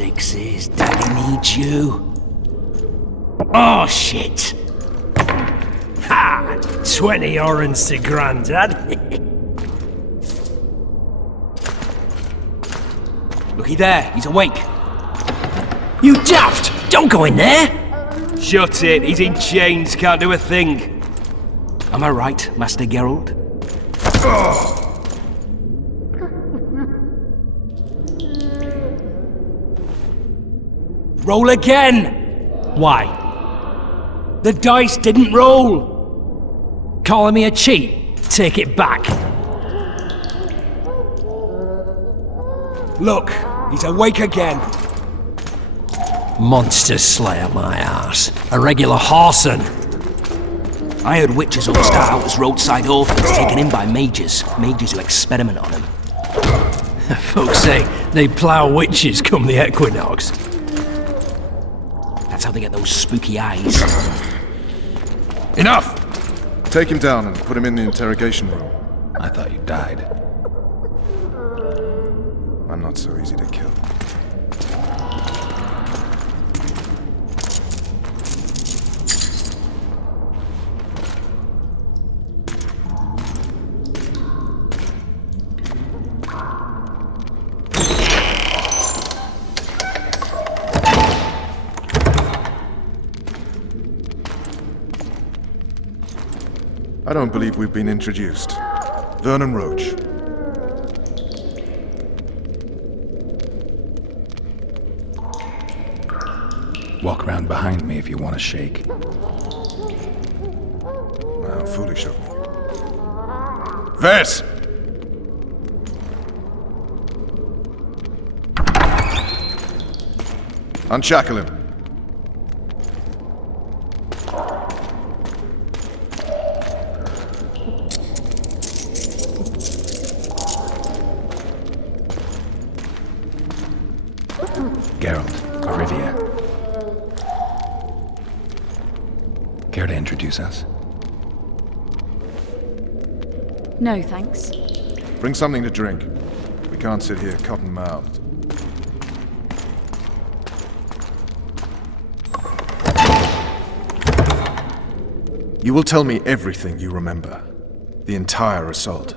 sixes, Daddy needs you. Oh, shit! Ha! 20 orange to Grandad. Looky there, he's awake. You daft! Don't go in there! Shut it, he's in chains, can't do a thing. Am I right, Master Geralt? Roll again! Why? The dice didn't roll! Calling me a cheat? Take it back. Look, he's awake again. Monster slayer, my ass. A regular horson. I heard witches will start out as roadside orphans taken in by mages. Mages who experiment on them. Folks say they plough witches come the equinox. That's how they get those spooky eyes. Enough! Take him down and put him in the interrogation room. I thought you died. I'm not so easy to kill. I don't believe we've been introduced. Vernon Roach. Walk around behind me if you want to shake. How foolish of me. Vess! Unshackle him. Geralt of Rivia. Care to introduce us? No, thanks. Bring something to drink. We can't sit here cotton-mouthed. You will tell me everything you remember. The entire assault.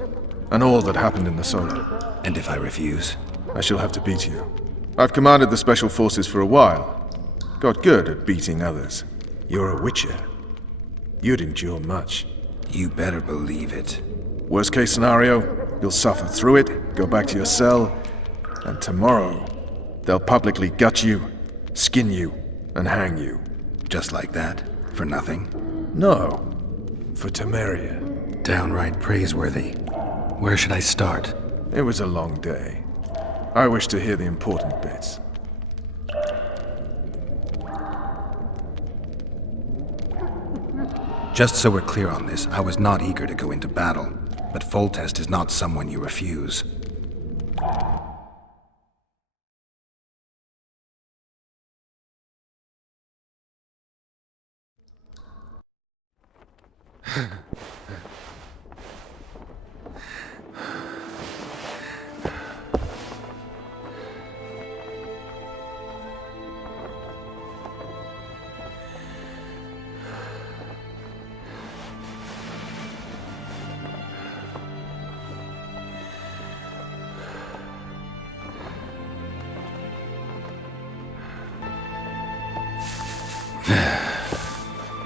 And all that happened in the solo. And if I refuse? I shall have to beat you. I've commanded the Special Forces for a while. Got good at beating others. You're a witcher. You'd endure much. You better believe it. Worst case scenario, you'll suffer through it, go back to your cell, and tomorrow, they'll publicly gut you, skin you, and hang you. Just like that? For nothing? No. For Temeria. Downright praiseworthy. Where should I start? It was a long day. I wish to hear the important bits. Just so we're clear on this, I was not eager to go into battle, but Foltest is not someone you refuse.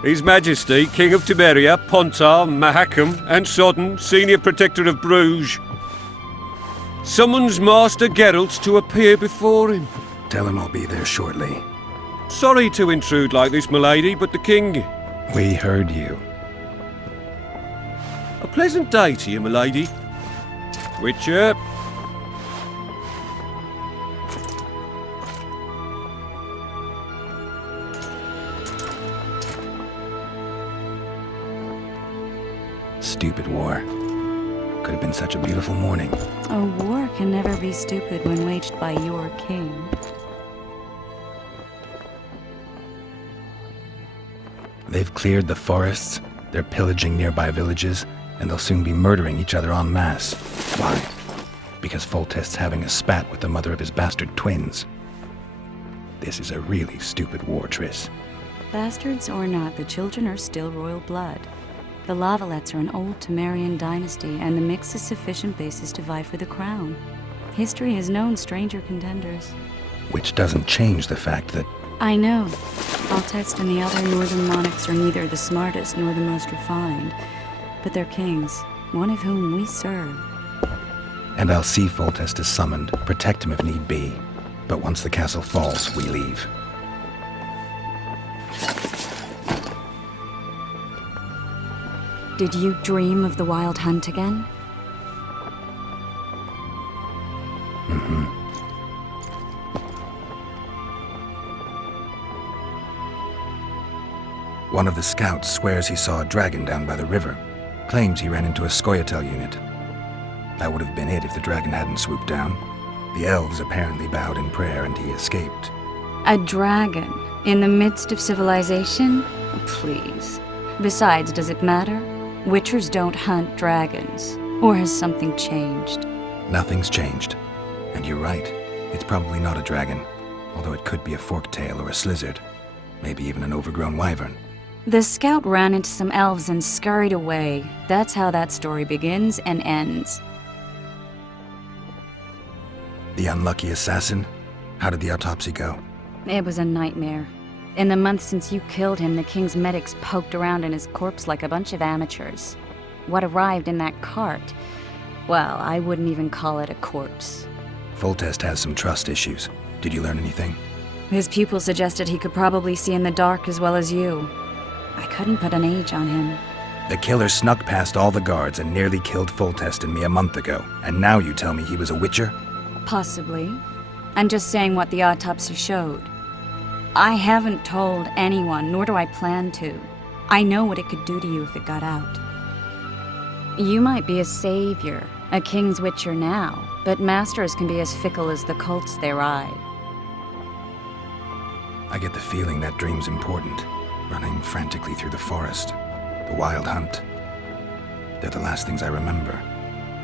His Majesty, King of Temeria, Pontar, Mahakam, and Sodden, Senior Protector of Bruges, summons Master Geralt to appear before him. Tell him I'll be there shortly. Sorry to intrude like this, milady, but the King... We heard you. A pleasant day to you, milady. Witcher. Stupid war. Could have been such a beautiful morning. A war can never be stupid when waged by your king. They've cleared the forests, they're pillaging nearby villages, and they'll soon be murdering each other en masse. Why? Because Foltest's having a spat with the mother of his bastard twins. This is a really stupid war, Triss. Bastards or not, the children are still royal blood. The Lavalettes are an old Temerian dynasty, and the mix is sufficient basis to vie for the crown. History has known stranger contenders. Which doesn't change the fact that I know. Foltest and the other northern monarchs are neither the smartest nor the most refined, but they're kings, one of whom we serve. And I'll see Foltest is summoned, protect him if need be. But once the castle falls, we leave. Did you dream of the wild hunt again? One of the scouts swears he saw a dragon down by the river. Claims he ran into a Scoia'tael unit. That would have been it if the dragon hadn't swooped down. The elves apparently bowed in prayer and he escaped. A dragon? In the midst of civilization? Please. Besides, does it matter? Witchers don't hunt dragons. Or has something changed? Nothing's changed. And you're right. It's probably not a dragon. Although it could be a forktail or a slizzard. Maybe even an overgrown wyvern. The scout ran into some elves and scurried away. That's how that story begins and ends. The unlucky assassin? How did the autopsy go? It was a nightmare. In the month since you killed him, the king's medics poked around in his corpse like a bunch of amateurs. What arrived in that cart? Well, I wouldn't even call it a corpse. Foltest has some trust issues. Did you learn anything? His pupil suggested he could probably see in the dark as well as you. I couldn't put an age on him. The killer snuck past all the guards and nearly killed Foltest and me a month ago. And now you tell me he was a witcher? Possibly. I'm just saying what the autopsy showed. I haven't told anyone, nor do I plan to. I know what it could do to you if it got out. You might be a savior, a king's witcher now, but masters can be as fickle as the cults they ride. I get the feeling that dream's important. Running frantically through the forest. The wild hunt. They're the last things I remember.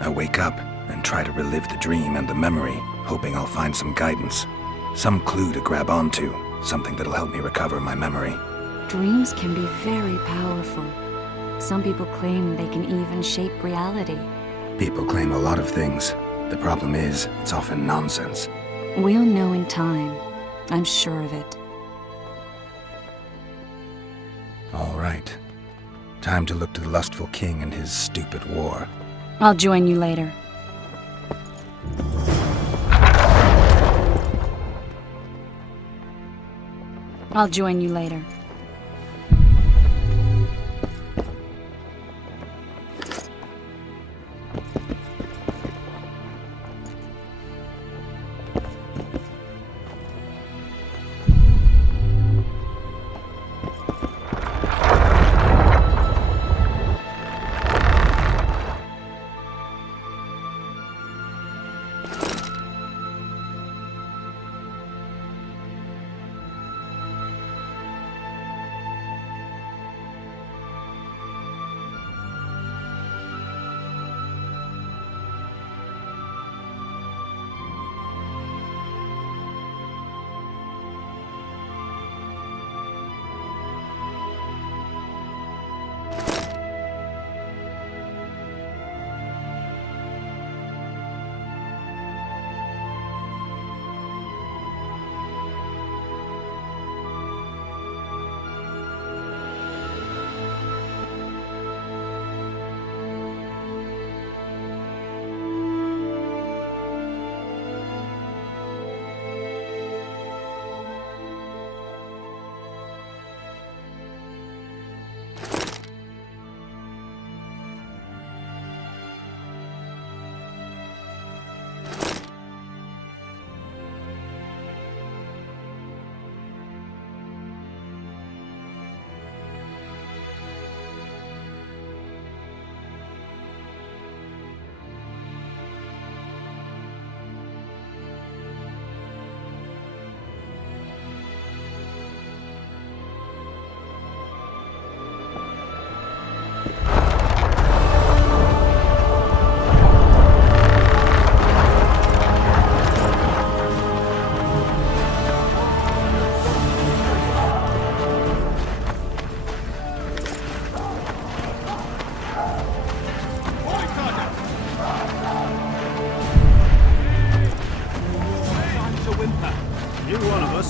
I wake up and try to relive the dream and the memory, hoping I'll find some guidance. Some clue to grab onto. Something that'll help me recover my memory. Dreams can be very powerful. Some people claim they can even shape reality. People claim a lot of things. The problem is, it's often nonsense. We'll know in time. I'm sure of it. All right. Time to look to the lustful king and his stupid war. I'll join you later. I'll join you later.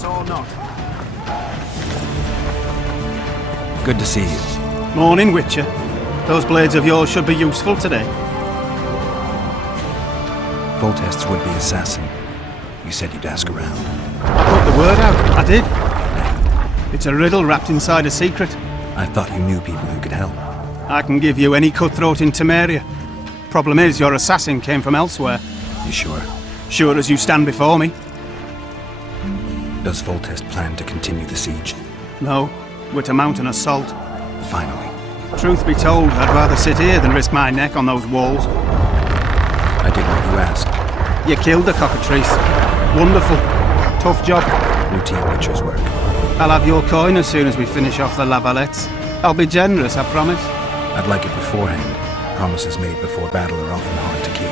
us or not. Good to see you. Morning, Witcher. Those blades of yours should be useful today. Foltest's would-be assassin. You said you'd ask around. I put the word out. I did. It's a riddle wrapped inside a secret. I thought you knew people who could help. I can give you any cutthroat in Temeria. Problem is, your assassin came from elsewhere. You sure? Sure as you stand before me. Does Foltest plan to continue the siege? No, we're to mount an assault. Finally. Truth be told, I'd rather sit here than risk my neck on those walls. I did what you asked. You killed the cockatrice. Wonderful. Tough job. Routine Witcher's work. I'll have your coin as soon as we finish off the lavalettes. I'll be generous, I promise. I'd like it beforehand. Promises made before battle are often hard to keep.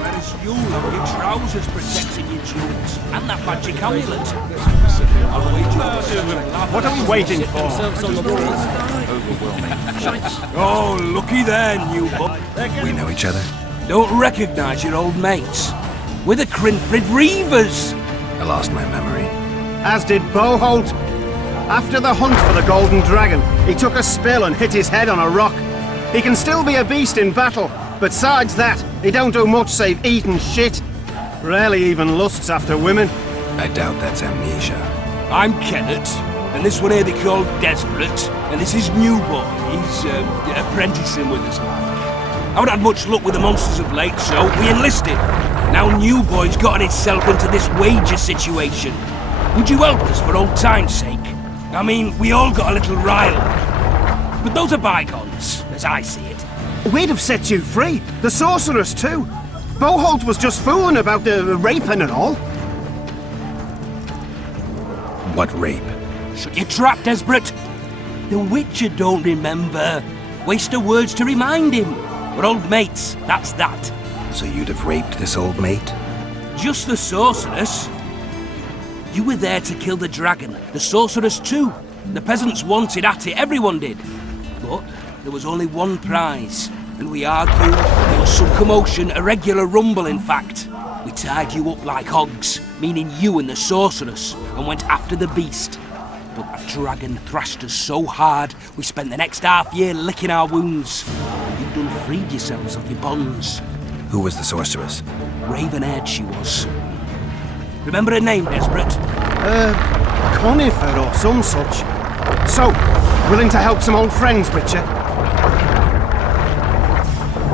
Whereas you have your trousers protecting your jewels and that magic amulet. What are we waiting for? Oh, looky there, new boy. We know each other? Don't recognise your old mates. We're the Crinfrid Reavers. I lost my memory. As did Boholt. After the hunt for the Golden Dragon, he took a spill and hit his head on a rock. He can still be a beast in battle, but besides that, he don't do much save eat and shit. Rarely even lusts after women. I doubt that's amnesia. I'm Kenneth, and this one here they call Desperate, and this is New Boy. He's apprenticing with us, like. I haven't had much luck with the monsters of late, so we enlisted. Now New Boy's gotten himself into this wager situation. Would you help us for old time's sake? I mean, we all got a little rile. But those are bygones, as I see it. We'd have set you free. The sorceress, too. Boholt was just fooling about the raping and all. What rape? Shut your trap, Desperate. The Witcher don't remember. Waste of words to remind him. We're old mates, that's that. So you'd have raped this old mate? Just the sorceress. You were there to kill the dragon, the sorceress too. The peasants wanted at it, everyone did. But there was only one prize, and we argued. There was some commotion, a regular rumble in fact. We tied you up like hogs, meaning you and the sorceress, and went after the beast. But that dragon thrashed us so hard, we spent the next half-year licking our wounds. You'd done freed yourselves of your bonds. Who was the sorceress? Raven-haired she was. Remember her name, Desperate? Conifer or some such. So, willing to help some old friends, Witcher?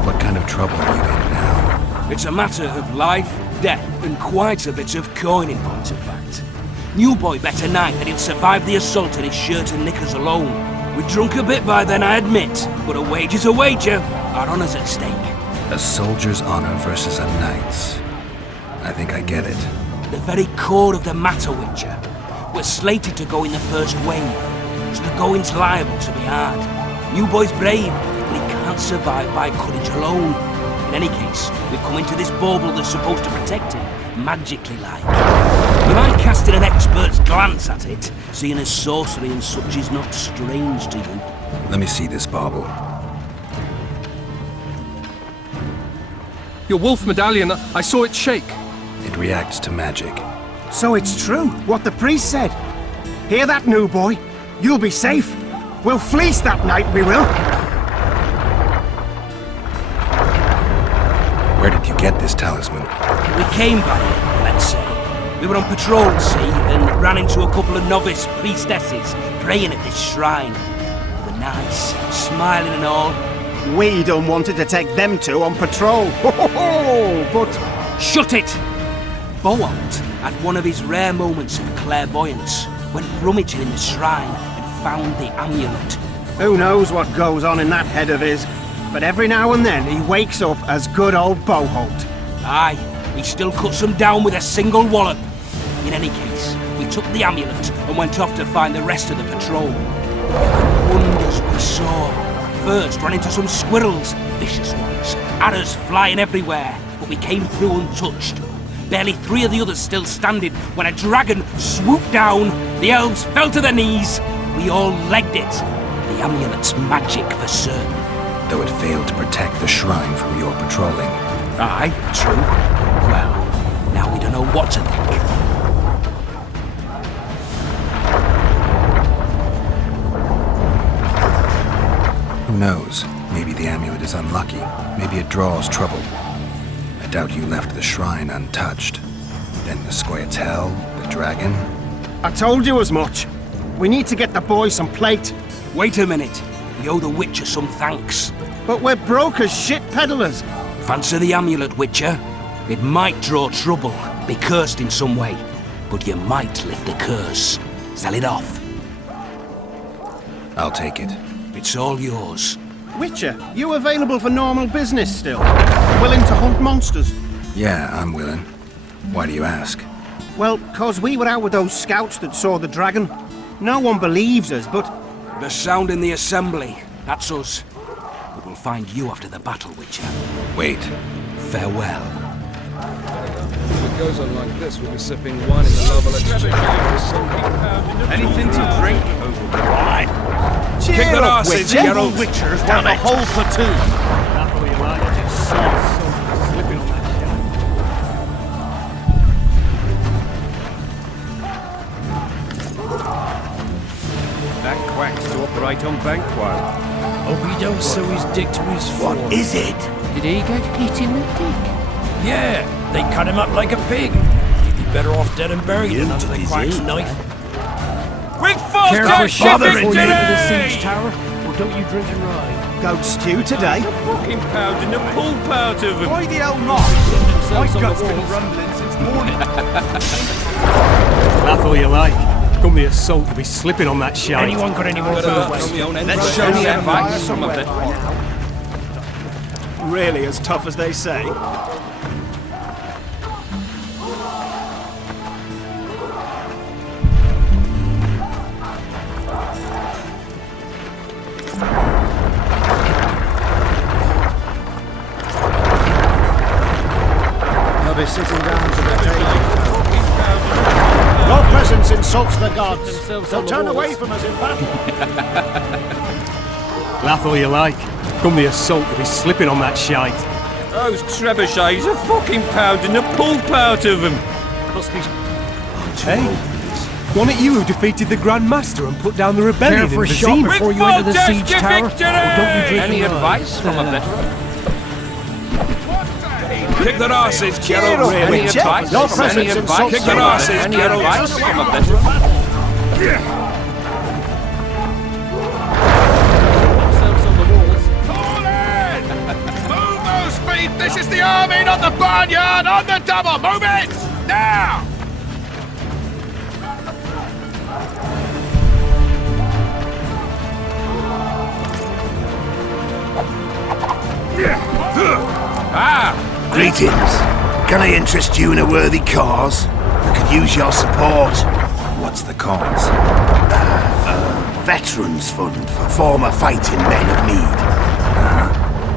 What kind of trouble are you in now? It's a matter of life, death, and quite a bit of coin in point of fact. New Boy bet a night that he'd survive the assault in his shirt and knickers alone. We'd drunk a bit by then, I admit, but a wager's a wager. Our honour's at stake. A soldier's honor versus a knight's. I think I get it. The very core of the matter, Witcher. We're slated to go in the first wave, so the going's liable to be hard. New Boy's brave, but he can't survive by courage alone. In any case, we've come into this bauble that's supposed to protect him, magically like. You mind casting an expert's glance at it, seeing as sorcery and such is not strange to you? Let me see this bauble. Your wolf medallion, I saw it shake. It reacts to magic. So it's true, what the priest said. Hear that, New Boy? You'll be safe. We'll fleece that night, we will. Where did you get this talisman? We came by it, let's say. We were on patrol, see, and ran into a couple of novice priestesses praying at this shrine. They were nice, smiling and all. We done wanted to take them two on patrol. But... Shut it! Boholt had one of his rare moments of clairvoyance, went rummaging in the shrine and found the amulet. who knows what goes on in that head of his, but every now and then he wakes up as good old Boholt. Aye, he still cuts them down with a single wallop. In any case, we took the amulet and went off to find the rest of the patrol. Wonders we saw. First ran into some squirrels, vicious ones, arrows flying everywhere, but we came through untouched. Barely 3 of the others still standing when a dragon swooped down. The elves fell to their knees. We all legged it. The amulet's magic for certain. Though it failed to protect the shrine from your patrolling. Aye, true. Well, now we don't know know what to think. Who knows? Maybe the amulet is unlucky. Maybe it draws trouble. I doubt you left the shrine untouched. Then the Scoia'tael, the dragon. I told you as much. We need to get the boys some plate. Wait a minute. We owe the Witcher some thanks. But we're broke as shit peddlers. Fancy the amulet, Witcher? It might draw trouble, be cursed in some way, but you might lift the curse. Sell it off. I'll take it. It's all yours. Witcher, you available for normal business still? Willing to hunt monsters? Yeah, I'm willing. Why do you ask? Well, 'cause we were out with those scouts that saw the dragon. No one believes us, but The sound in the assembly, that's us. But we'll find you after the battle, Witcher. Wait. Farewell. If it goes on like this, we'll be sipping wine in the Novel Exchange. Anything to drink? Kick their asses, Geralt. Witchers want a whole platoon. That quacks to operate on Banquo. Hope he don't sew his dick to his foot. What is it? Did he get hit in the dick? Yeah, they cut him up like a pig. He'd be better off dead and buried than under the quack's knife. Quick, fast, Careful, ship before you enter the victory! siege tower, or don't you drink and ride? goat stew today. Fucking pounding the pulp out of him. Why the hell not? My gut's been rumbling since morning. Laugh all you like. Come the assault to be slipping on that shite. Anyone got any more food? Let's show the advice from a bit. Really as tough as they say? I'll be sitting down to the table. Your presence insults the gods. They'll turn away from us in battle. Laugh all you like. Come the assault to be slipping on that shite. Those trebuchets are fucking pounding the pulp out of him. Must be... Hey, wasn't it you who defeated the Grand Master and put down the rebellion Care for a in shot Wiedźmin? before you enter the siege Victor tower, or victory! don't you drink Any and ride? advice from a veteran? Kick their asses, Geralt. Any advice? Your Any presence advice? insults Kick their the asses, Any Geralt. advice from a veteran? Move those feet! This is the army, not the barnyard! On the double! Move it! Now! Greetings. Can I interest you in a worthy cause? I could use your support. What's the cause? Veterans Fund for former fighting men of need.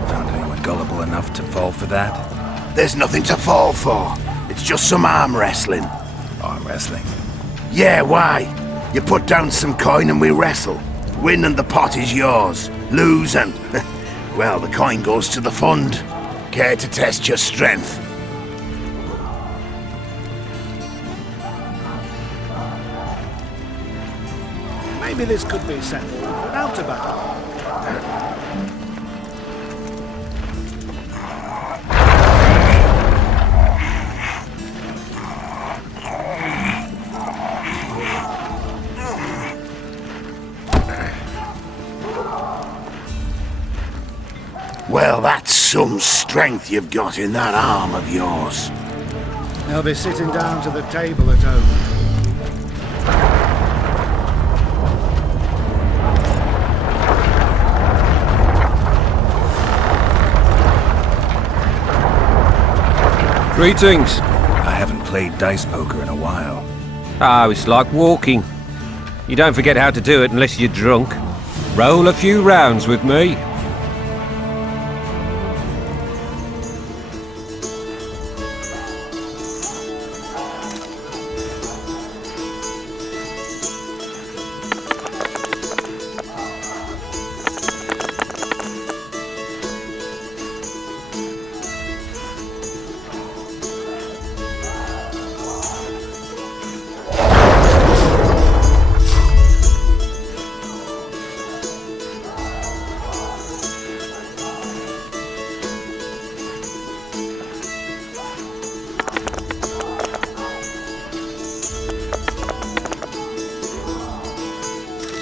Found anyone gullible enough to fall for that? There's nothing to fall for. It's just some arm wrestling. Arm wrestling. Yeah, why? You put down some coin and we wrestle. Win and the pot is yours. Lose and... well, the coin goes to the fund. Care to test your strength? Maybe this could be settled without a battle. Well, that's some strength you've got in that arm of yours. They'll be sitting down to the table at home. Greetings. I haven't played dice poker in a while. Oh, it's like walking. You don't forget how to do it unless you're drunk. Roll a few rounds with me.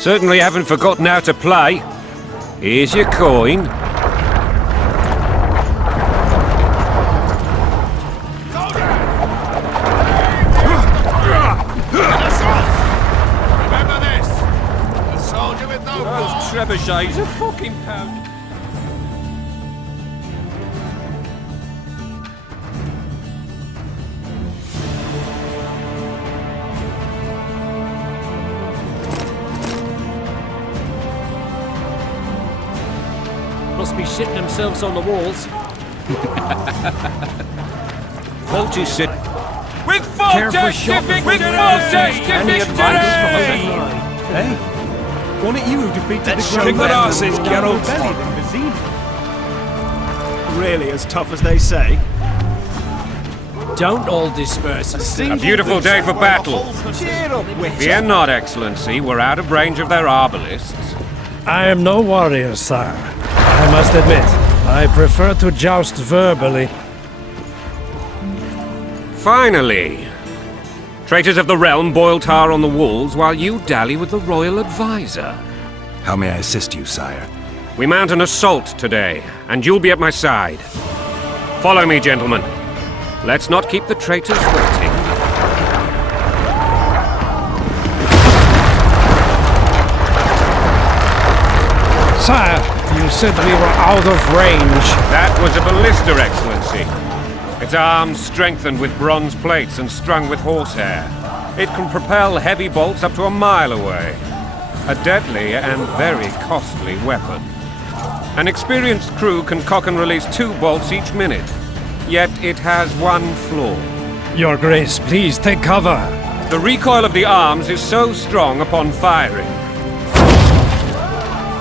Certainly haven't forgotten how to play. Here's your coin. Remember this! A soldier with no Those trebuchets are fucking pound. Must be shitting themselves on the walls. Vultures sit. With Care for shot before With Any advice? Hey, wasn't it you who defeated the kick their asses, Geralt. Really as tough as they say? Don't all disperse. A beautiful day for battle. Fear not, Excellency. We're out of range of their arbalists. I am no warrior, sire. I must admit, I prefer to joust verbally. Finally! Traitors of the realm boil tar on the walls while you dally with the royal advisor. How may I assist you, sire? We mount an assault today, and you'll be at my side. Follow me, gentlemen. Let's not keep the traitors waiting. Sire, you said we were out of range. That was a ballista, Excellency. Its arms strengthened with bronze plates and strung with horsehair. It can propel heavy bolts up to a mile away. A deadly and very costly weapon. An experienced crew can cock and release 2 bolts each minute. Yet it has one flaw. Your Grace, please take cover. The recoil of the arms is so strong upon firing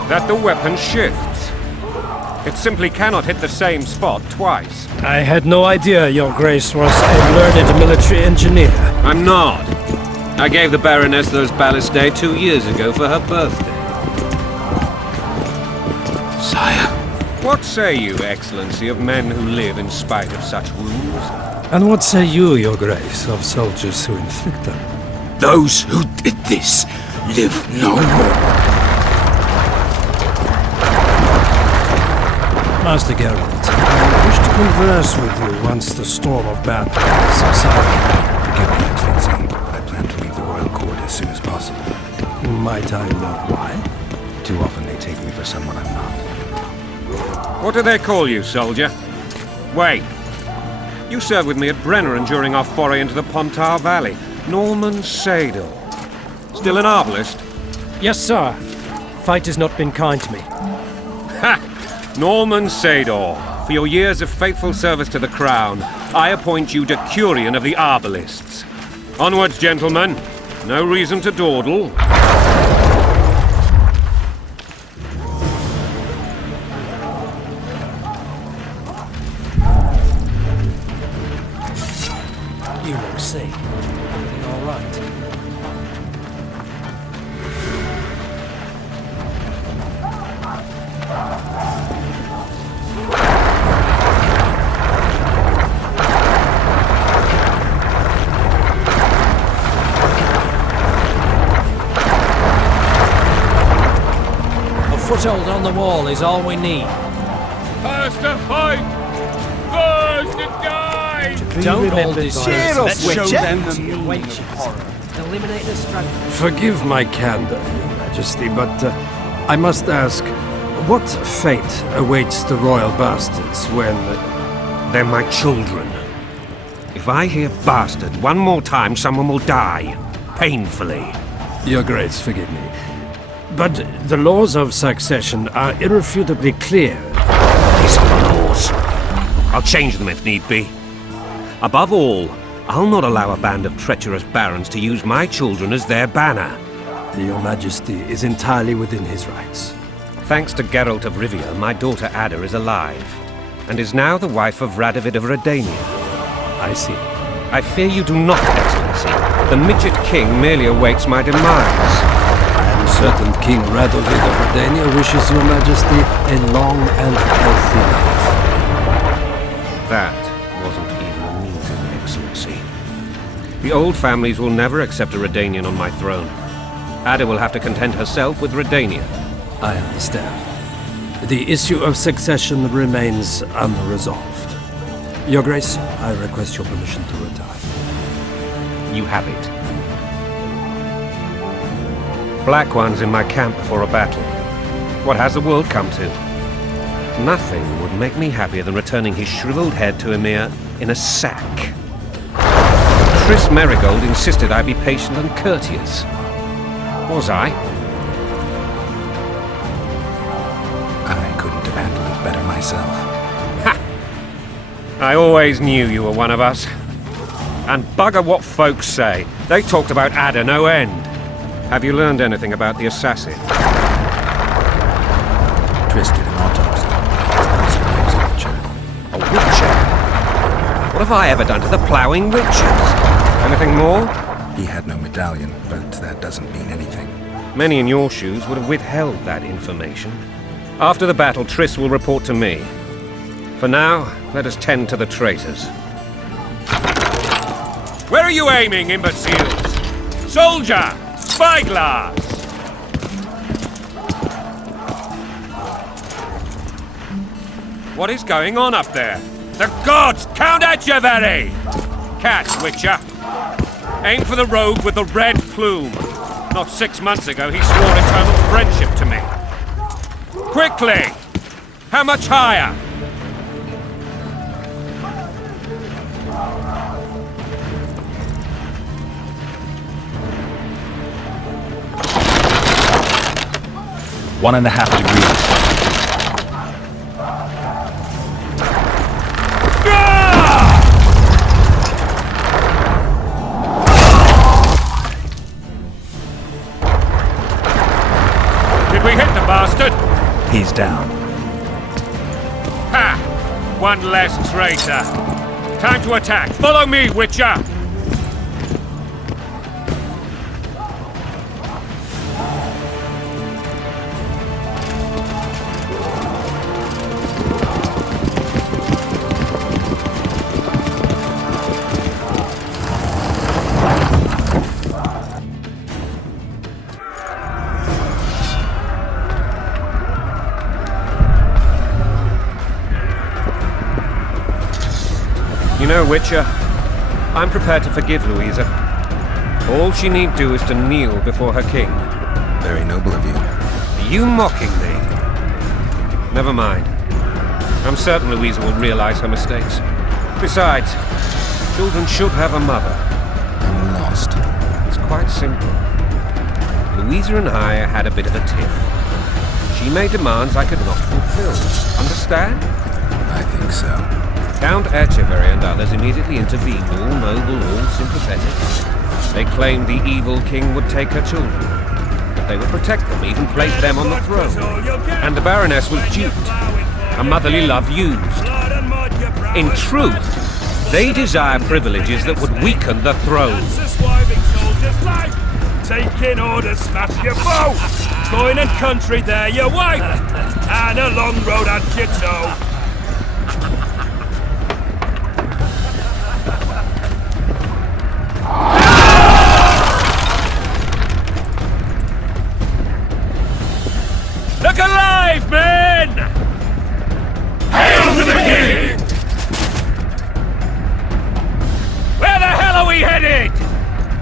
that the weapon shifts. It simply cannot hit the same spot twice. I had no idea Your Grace was a learned military engineer. I'm not. I gave the Baroness those ballistae 2 years ago for her birthday. Sire. What say you, Excellency, of men who live in spite of such wounds? And what say you, Your Grace, of soldiers who inflict them? Those who did this live no more. Master Geralt, I wish to converse with you once the storm of battle has subsided. Forgive me, Excellency. I plan to leave the royal court as soon as possible. Might I know why? Too often they take me for someone I'm not. What do they call you, soldier? Wait. You served with me at Brenneran during our foray into the Pontar Valley. Norman Sadel. Still an arbalist? Yes, sir. Fate has not been kind to me. Ha! Norman Sador, for your years of faithful service to the crown, I appoint you Decurion of the Arbalists. Onwards, gentlemen. No reason to dawdle. You will see. Everything all right? A foothold on the wall is all we need. First to fight! First to die! Don't all disperse. Let's show them to your wages. Eliminate the struggle. Forgive my candor, Your Majesty, but I must ask, what fate awaits the royal bastards when... They're my children. If I hear bastard one more time, someone will die. Painfully. Your Grace, forgive me. But the laws of succession are irrefutably clear. These are the laws. I'll change them if need be. Above all, I'll not allow a band of treacherous barons to use my children as their banner. Your Majesty is entirely within his rights. Thanks to Geralt of Rivia, my daughter Ada is alive, and is now the wife of Radovid of Redania. I see. I fear you do not, Excellency. The midget king merely awaits my demise. I am certain King Radovid of Redania wishes Your Majesty a long and healthy life. That wasn't even amusing, Excellency. The old families will never accept a Redanian on my throne. Ada will have to content herself with Redania. I understand. The issue of succession remains unresolved. Your Grace, I request your permission to retire. You have it. Black One's in my camp before a battle. What has the world come to? Nothing would make me happier than returning his shriveled head to Emir in a sack. Triss Merigold insisted I be patient and courteous. Was I? I couldn't have handled it better myself. Ha! I always knew you were one of us. And bugger what folks say. They talked about Ada no end. Have you learned anything about the assassin? Triss did an autopsy. A witcher? What have I ever done to the ploughing witchers? Anything more? He had no medallion, but that doesn't mean anything. Many in your shoes would have withheld that information. After the battle, Triss will report to me. For now, let us tend to the traitors. Where are you aiming, imbeciles? Soldier! Spyglass! What is going on up there? The gods! Count Etcheverry! Catch, Witcher! Aim for the rogue with the red plume. Not 6 months ago, he swore eternal friendship to me. Quickly! How much higher? One and a half degrees. Did we hit the bastard? He's down. Ha! One less traitor. Time to attack. Follow me, Witcher! You know, Witcher, I'm prepared to forgive Louisa. All she need do is to kneel before her king. Very noble of you. Are you mocking me? Never mind. I'm certain Louisa will realize her mistakes. Besides, children should have a mother. I'm lost. It's quite simple. Louisa and I had a bit of a tiff. She made demands I could not fulfill. Understand? I think so. Count Etcheverry and others immediately intervened, all noble, all sympathetic. They claimed the evil king would take her children, but they would protect them, even place them on the throne. And the Baroness was duped, her motherly love used. In truth, they desire privileges that would weaken the throne. Taking orders, smash your foe! Going and country, there your wife! And a long road at your toe! Look alive, men! Hail to the king! Where the hell are we headed?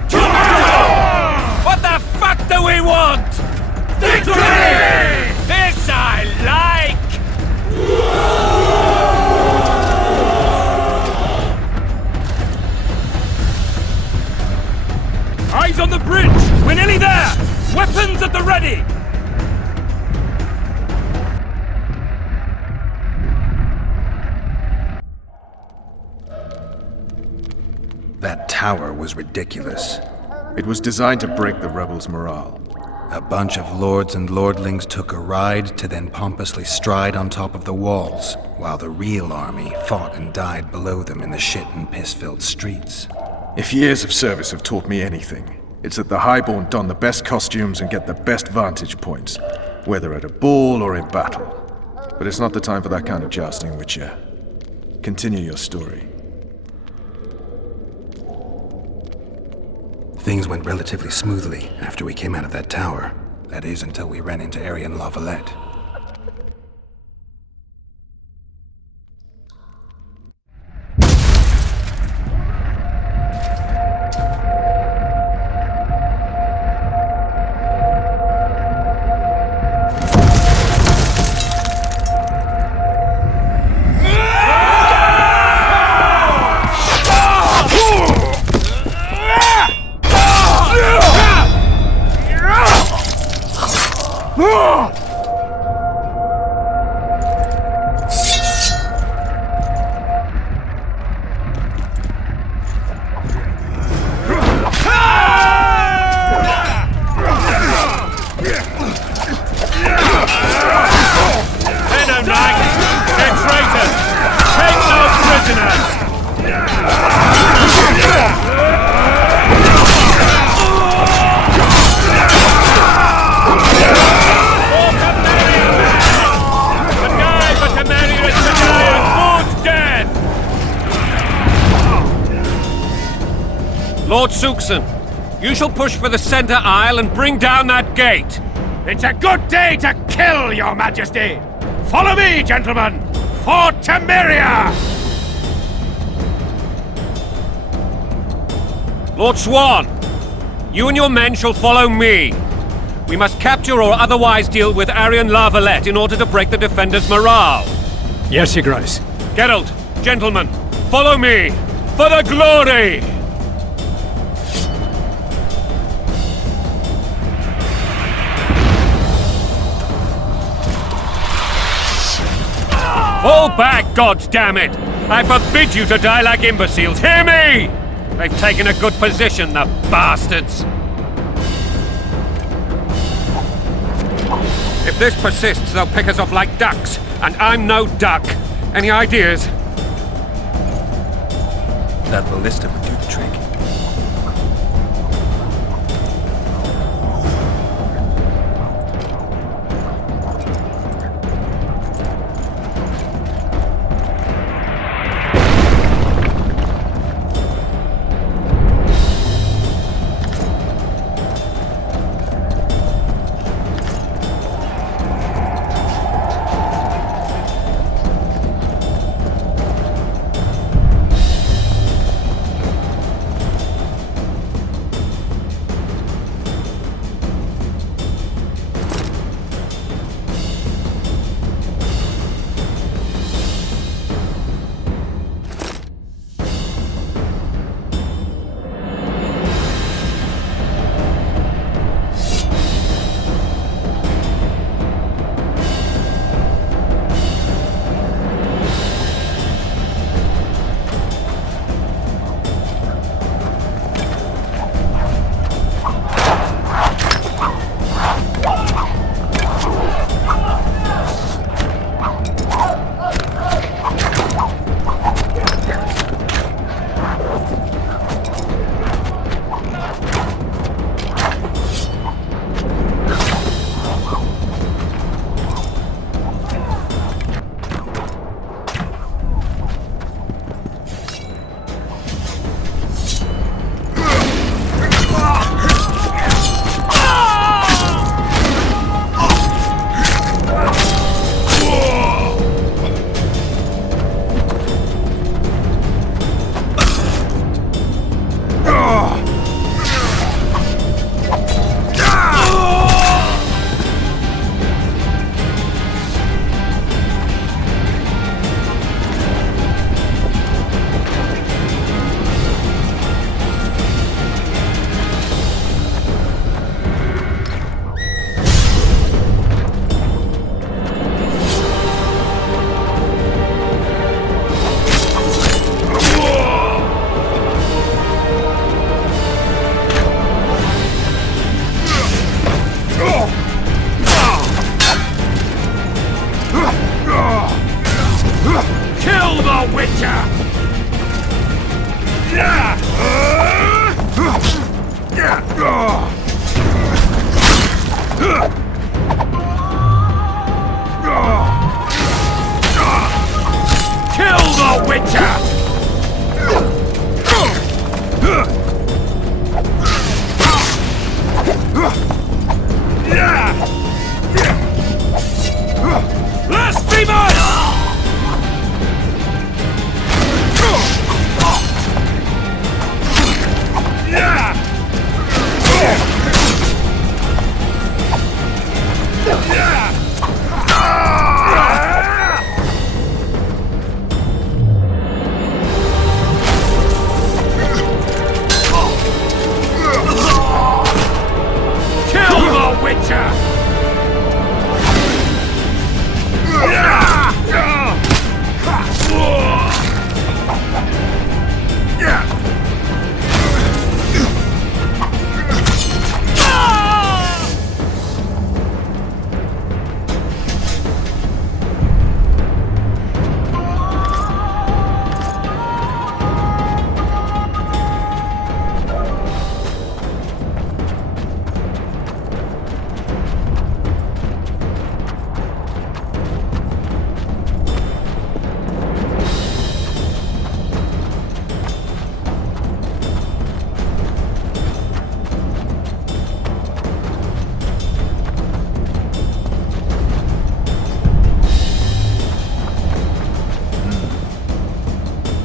Tomorrow! What the fuck do we want? Victory! This I like! Eyes on the bridge! We're nearly there! Weapons at the ready! That tower was ridiculous. It was designed to break the rebels' morale. A bunch of lords and lordlings took a ride to then pompously stride on top of the walls, while the real army fought and died below them in the shit and piss-filled streets. If years of service have taught me anything, it's that the highborn don the best costumes and get the best vantage points, whether at a ball or in battle. But it's not the time for that kind of jousting, Witcher. Continue your story. Things went relatively smoothly after we came out of that tower. That is, until we ran into Aryan Lavalette. Lord Suxon, you shall push for the center aisle and bring down that gate. It's a good day to kill, Your Majesty! Follow me, gentlemen! For Temeria! Lord Swan, you and your men shall follow me. We must capture or otherwise deal with Aryan Lavalette in order to break the defenders' morale. Yes, Your Grace. Geralt, gentlemen, follow me! For the glory! Fall back, goddammit! I forbid you to die like imbeciles, hear me! They've taken a good position, the bastards! If this persists, they'll pick us off like ducks, and I'm no duck. Any ideas? That ballista would do the trick.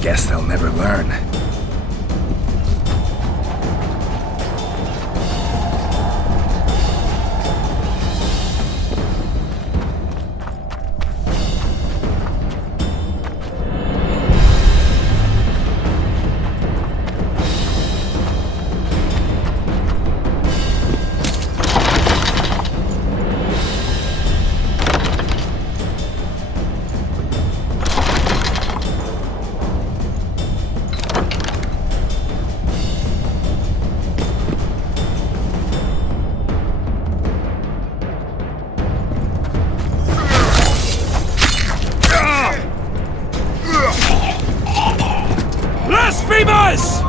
Guess they'll never learn. Blasphemers!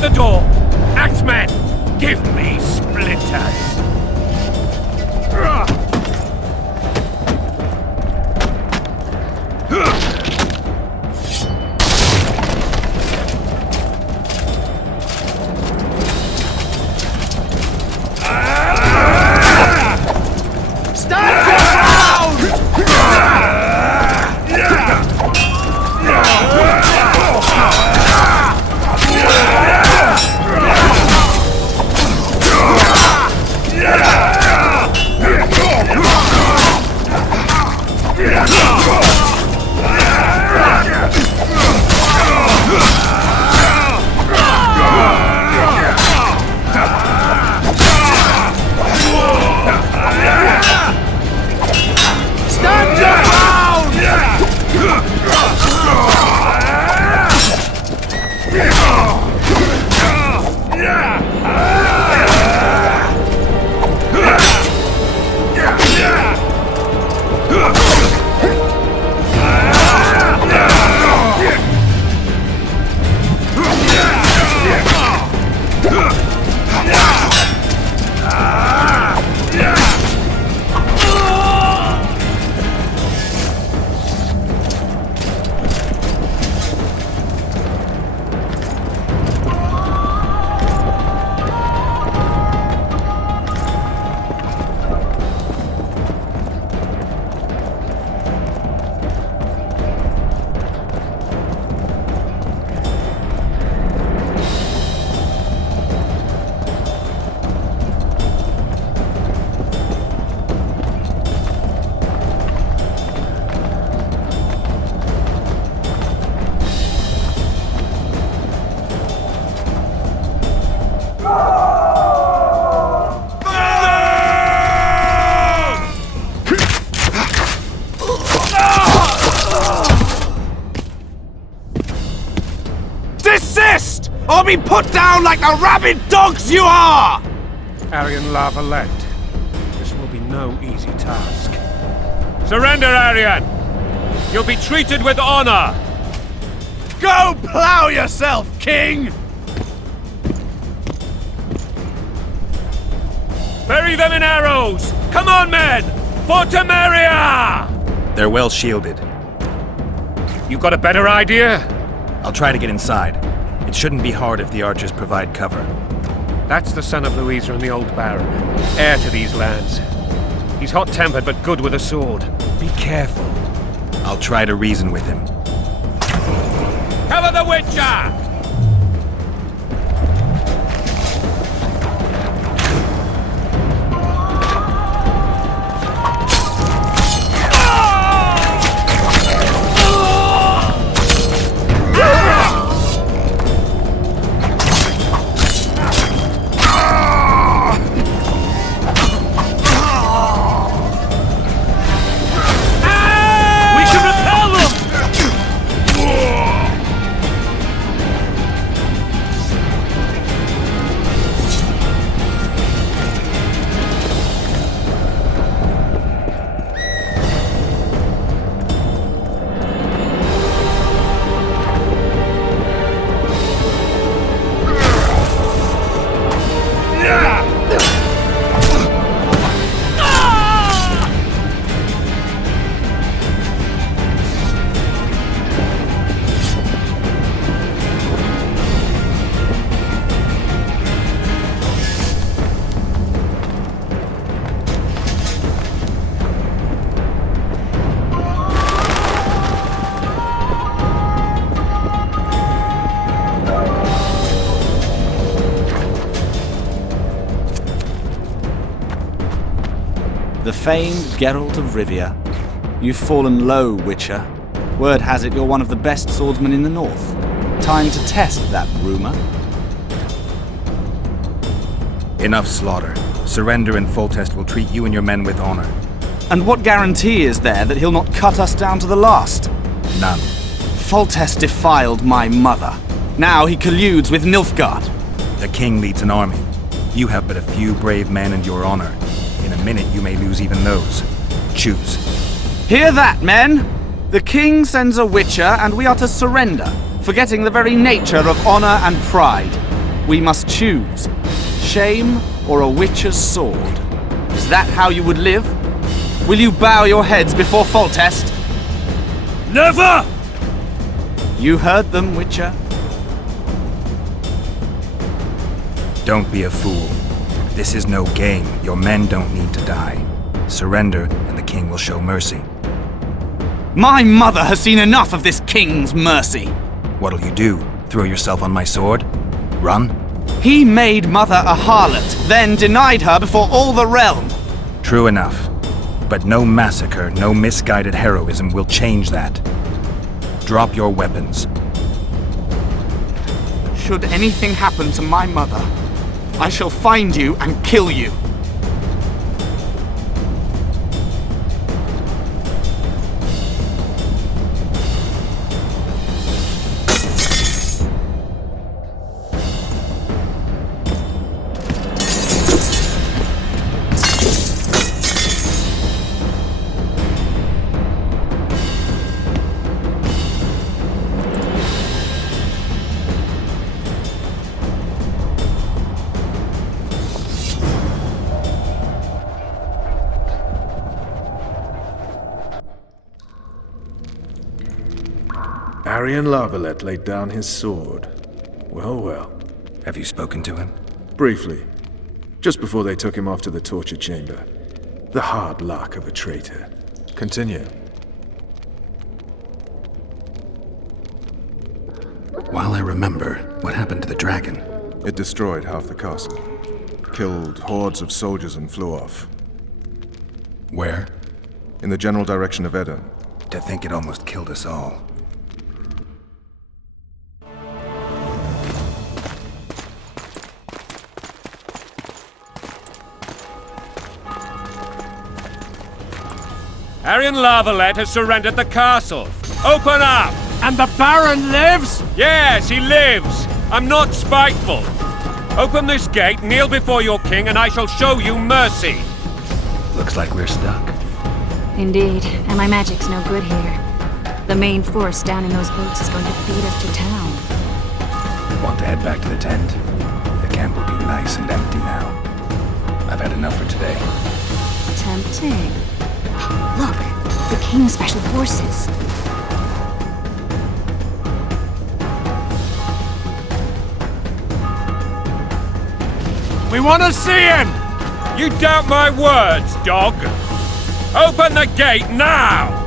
the door! Axemen, give me splinters! Desist! Or be put down like the rabid dogs you are! Aryan Lavalette, this will be no easy task. Surrender, Aryan! You'll be treated with honor! Go plow yourself, King! Bury them in arrows! Come on, men! For Temeria! They're well shielded. You got a better idea? I'll try to get inside. It shouldn't be hard if the archers provide cover. That's the son of Louisa and the old Baron, heir to these lands. He's hot-tempered but good with a sword. Be careful. I'll try to reason with him. Cover the Witcher! The famed Geralt of Rivia. You've fallen low, Witcher. Word has it you're one of the best swordsmen in the north. Time to test that rumor. Enough slaughter. Surrender and Foltest will treat you and your men with honor. And what guarantee is there that he'll not cut us down to the last? None. Foltest defiled my mother. Now he colludes with Nilfgaard. The king leads an army. You have but a few brave men and your honor. In a minute you may lose even those. Choose. Hear that, men! The king sends a Witcher and we are to surrender, forgetting the very nature of honor and pride. we must choose shame or a witcher's sword. Is that how you would live? Will you bow your heads before Foltest? Never! You heard them, Witcher. Don't be a fool. This is no game. Your men don't need to die. Surrender, and the king will show mercy. My mother has seen enough of this king's mercy. What'll you do? Throw yourself on my sword? Run? He made mother a harlot, then denied her before all the realm. True enough. But no massacre, no misguided heroism will change that. Drop your weapons. Should anything happen to my mother, I shall find you and kill you. Arian Lavalette laid down his sword. Well, well. Have you spoken to him? Briefly. Just before they took him off to the torture chamber. The hard luck of a traitor. Continue. While I remember, what happened to the dragon? It destroyed half the castle. Killed hordes of soldiers and flew off. Where? In the general direction of Edon. To think it almost killed us all. Arian Lavalette has surrendered the castle. Open up! And the Baron lives? Yes, he lives. I'm not spiteful. Open this gate, kneel before your king, and I shall show you mercy. Looks like we're stuck. Indeed, and my magic's no good here. The main force down in those boats is going to beat us to town. Want to head back to the tent? The camp will be nice and empty now. I've had enough for today. Tempting. Look, the King's Special Forces. We want to see him! You doubt my words, dog? Open the gate now!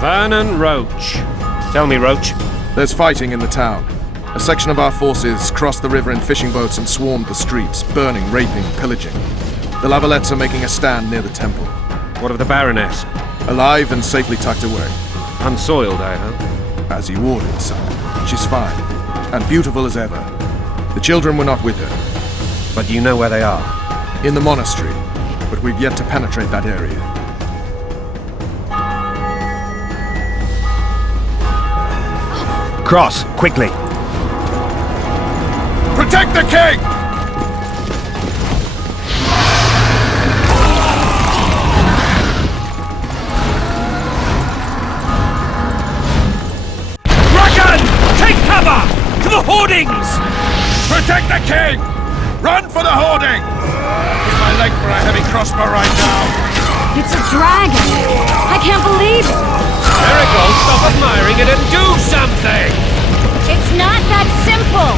Vernon Roach. Tell me, Roach. There's fighting in the town. A section of our forces crossed the river in fishing boats and swarmed the streets, burning, raping, pillaging. The Lavalettes are making a stand near the temple. What of the Baroness? Alive and safely tucked away. Unsoiled, I hope. As you ordered, son. She's fine. And beautiful as ever. The children were not with her. But you know where they are? In the monastery. But we've yet to penetrate that area. Cross, quickly! Protect the king! Dragon! Take cover! To the hoardings! Protect the king! Run for the hoarding! Give my leg for a heavy crossbow right now! It's a dragon! I can't believe it! Marigold, stop admiring it and do something! It's not that simple!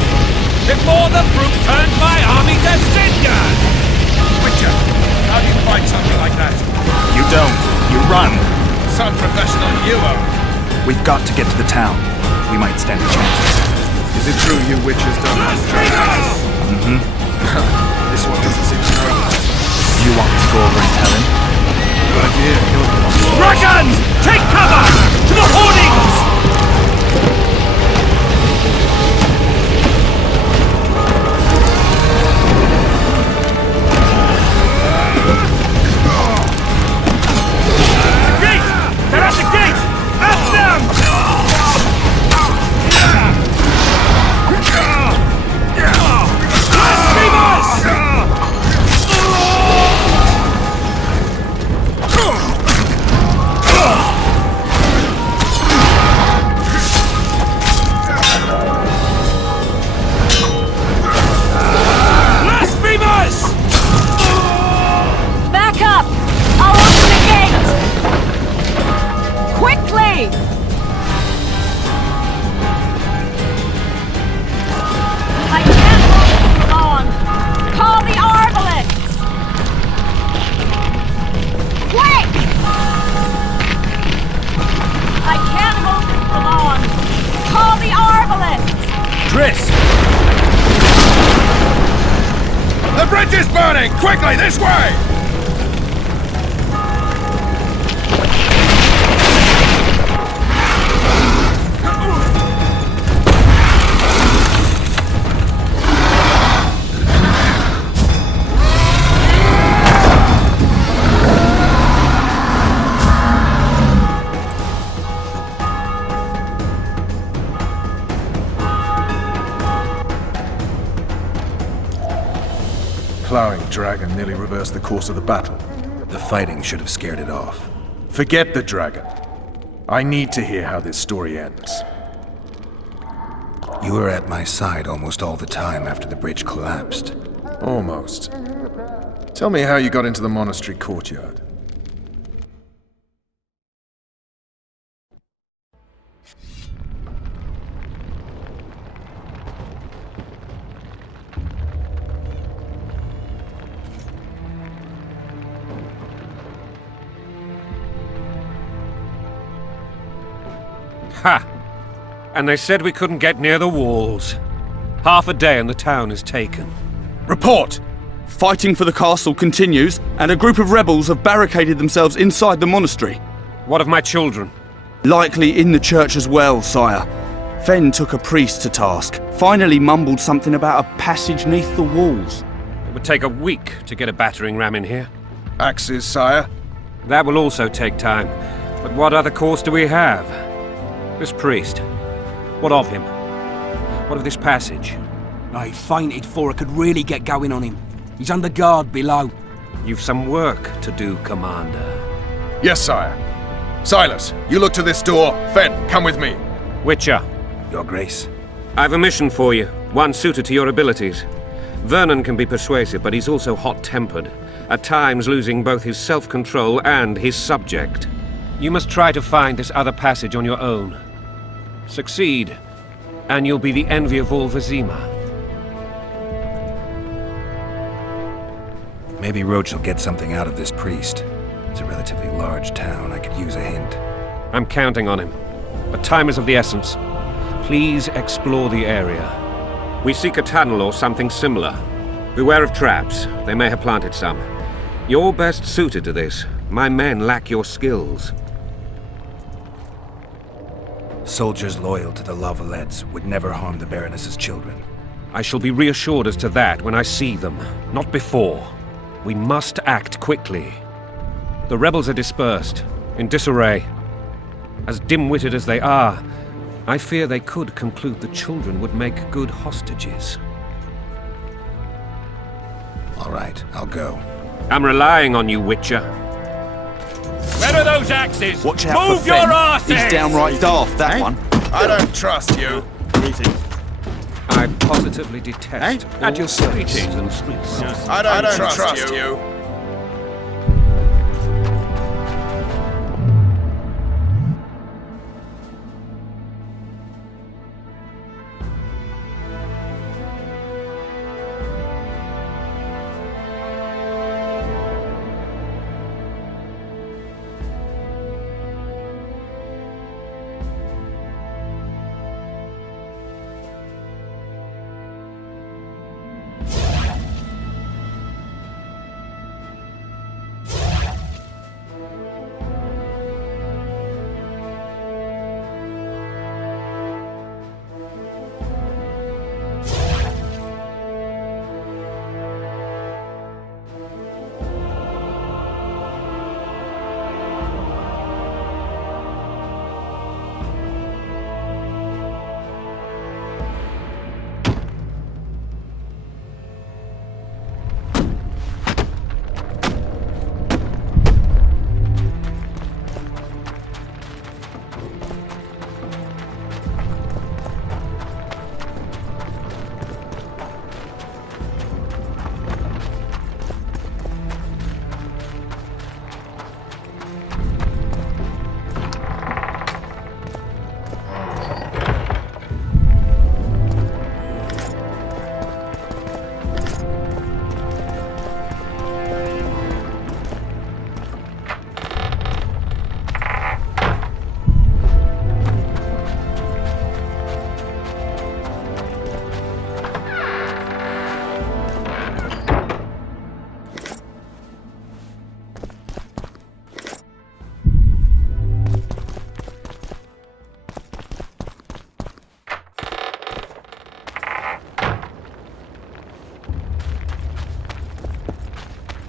Before the fruit turns my army to cinder! Witcher, how do you fight something like that? You don't. You run. Some professional you are. We've got to get to the town. We might stand a chance. Is it true you witches don't have dragons? Mm-hmm. This one doesn't seem to know. You want me to go over and tell him? Good idea. Dragons! Take cover! To the hoardings! Triss! The bridge is burning! Quickly, this way! Plowing dragon nearly reversed the course of the battle. The fighting should have scared it off. Forget the dragon. I need to hear how this story ends. You were at my side almost all the time after the bridge collapsed. Almost. Tell me how you got into the monastery courtyard. Ha! And they said we couldn't get near the walls. Half a day and the town is taken. Report! Fighting for the castle continues, and a group of rebels have barricaded themselves inside the monastery. What of my children? Likely in the church as well, sire. Fen took a priest to task, finally mumbled something about a passage neath the walls. It would take a week to get a battering ram in here. Axes, sire? That will also take time. But what other course do we have? This priest. What of him? What of this passage? I fainted before I could really get going on him. He's under guard below. You've some work to do, Commander. Yes, sire. Silas, you look to this door. Fen, come with me. Witcher. Your Grace. I've a mission for you, one suited to your abilities. Vernon can be persuasive, but he's also hot-tempered, at times losing both his self-control and his subject. You must try to find this other passage on your own. Succeed, and you'll be the envy of all Vizima. Maybe Roach will get something out of this priest. It's a relatively large town. I could use a hint. I'm counting on him, but time is of the essence. Please explore the area. We seek a tunnel or something similar. Beware of traps. They may have planted some. You're best suited to this. My men lack your skills. Soldiers loyal to the Lavalettes would never harm the Baroness's children. I shall be reassured as to that when I see them, not before. We must act quickly. The rebels are dispersed, in disarray. As dim-witted as they are, I fear they could conclude the children would make good hostages. All right, I'll go. I'm relying on you, Witcher. Where are those axes? Watch out Move for your Fen. asses! He's downright daft, that one. I don't trust you. I positively detest all At your service. streets and streets. I don't trust you.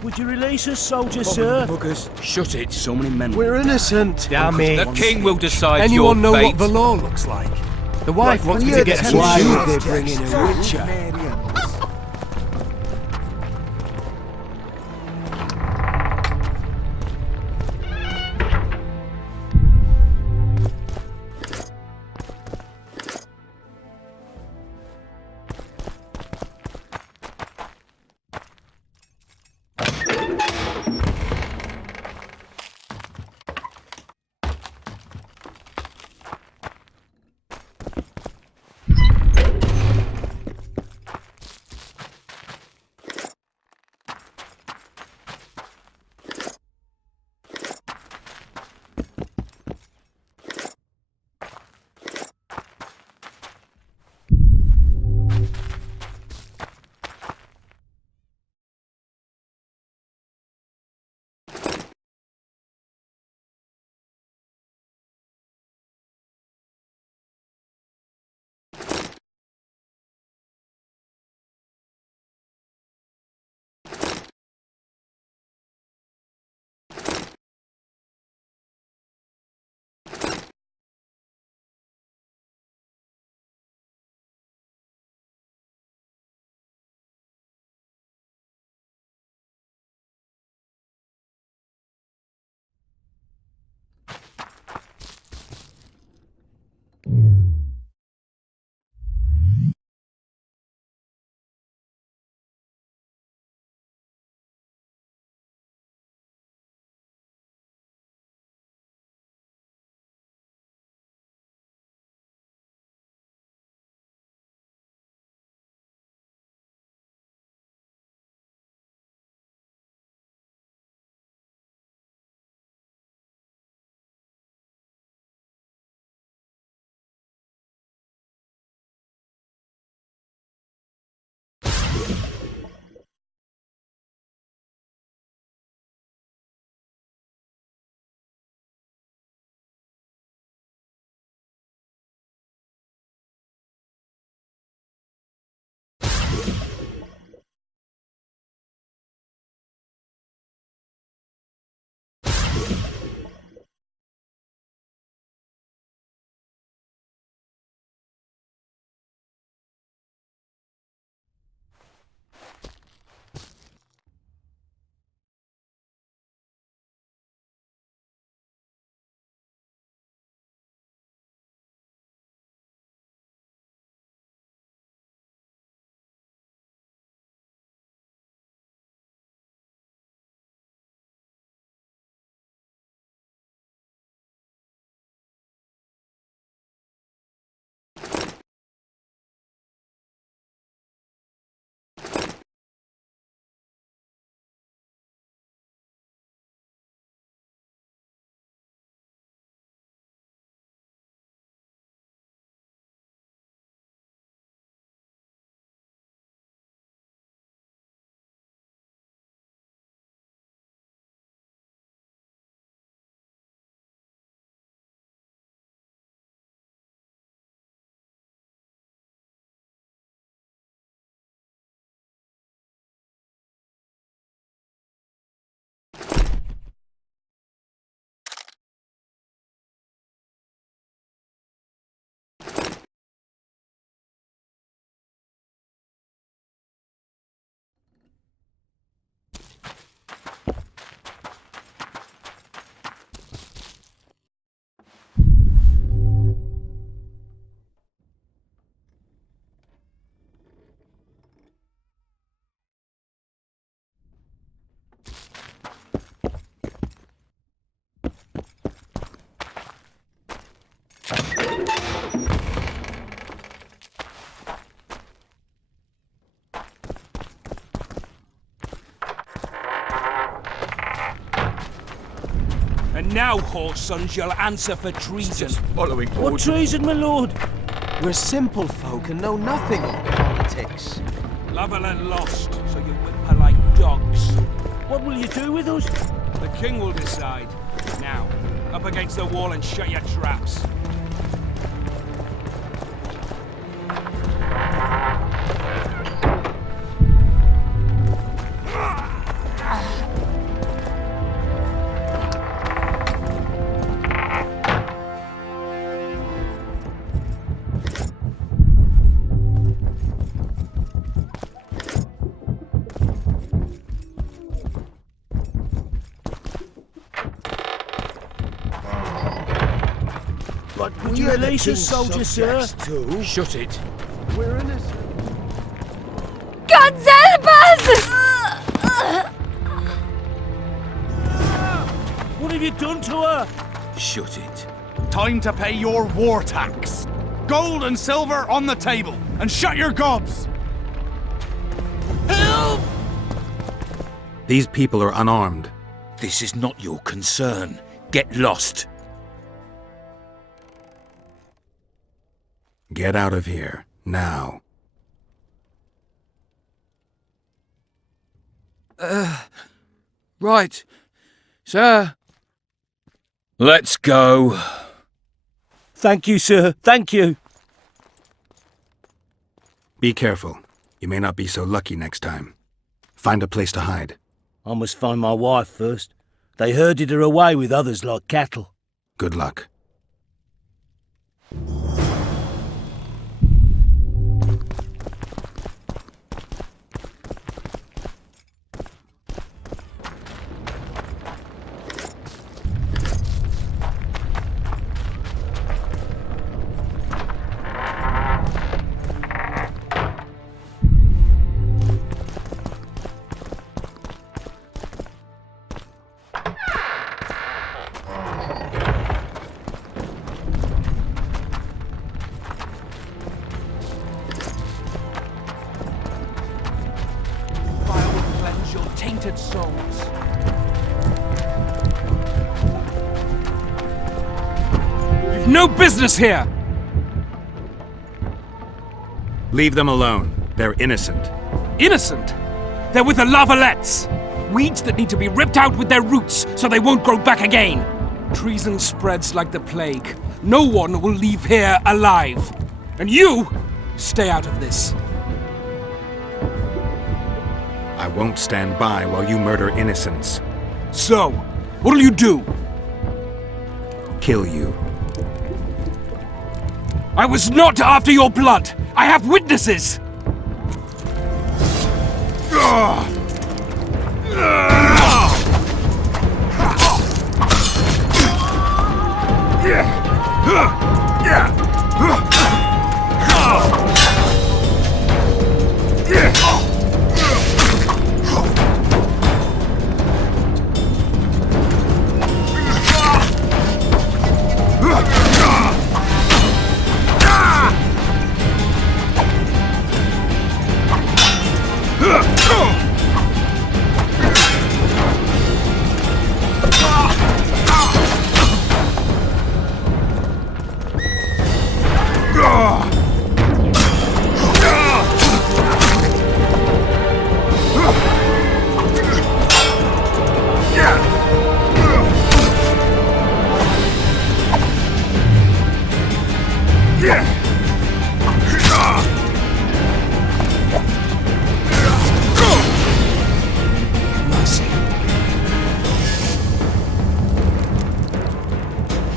Would you release us, soldier, sir? Buggers, shut it. So many men. We're innocent. Damn it. The king will decide Anyone your know fate. what the law looks like? The wife wants me to get some Why shoes. would they bring in a witcher? And now, horse sons, you'll answer for treason. Following What treason, my lord? We're simple folk and know nothing of politics. Level and lost, so you whimper like dogs. What will you do with us? The king will decide. Now, up against the wall and shut your traps. Would you release a soldier, sir? Shut it. We're innocent. God help us! What have you done to her? Shut it. Time to pay your war tax. Gold and silver on the table, and shut your gobs! Help! These people are unarmed. This is not your concern. Get lost. Get out of here, now. Right. Sir. Let's go. Thank you, sir. Thank you. Be careful. You may not be so lucky next time. Find a place to hide. I must find my wife first. They herded her away with others like cattle. Good luck. Tainted souls. You've no business here! Leave them alone. They're innocent. Innocent? They're with the lavalettes! Weeds that need to be ripped out with their roots so they won't grow back again. Treason spreads like the plague. No one will leave here alive. And you, stay out of this. I won't stand by while you murder innocents. So, what'll you do? Kill you. I was not after your blood! I have witnesses!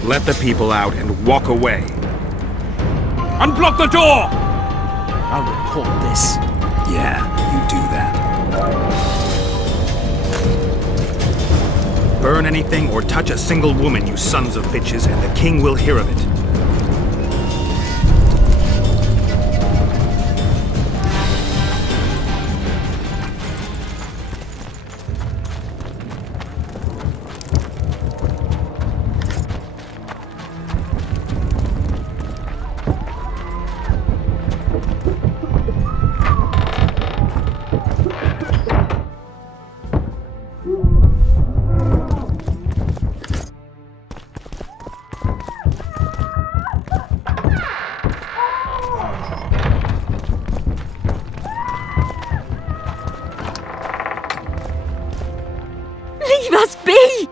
Let the people out and walk away. Unblock the door! I'll report this. Yeah, you do that. Burn anything or touch a single woman, you sons of bitches, and the king will hear of it. Leave us be!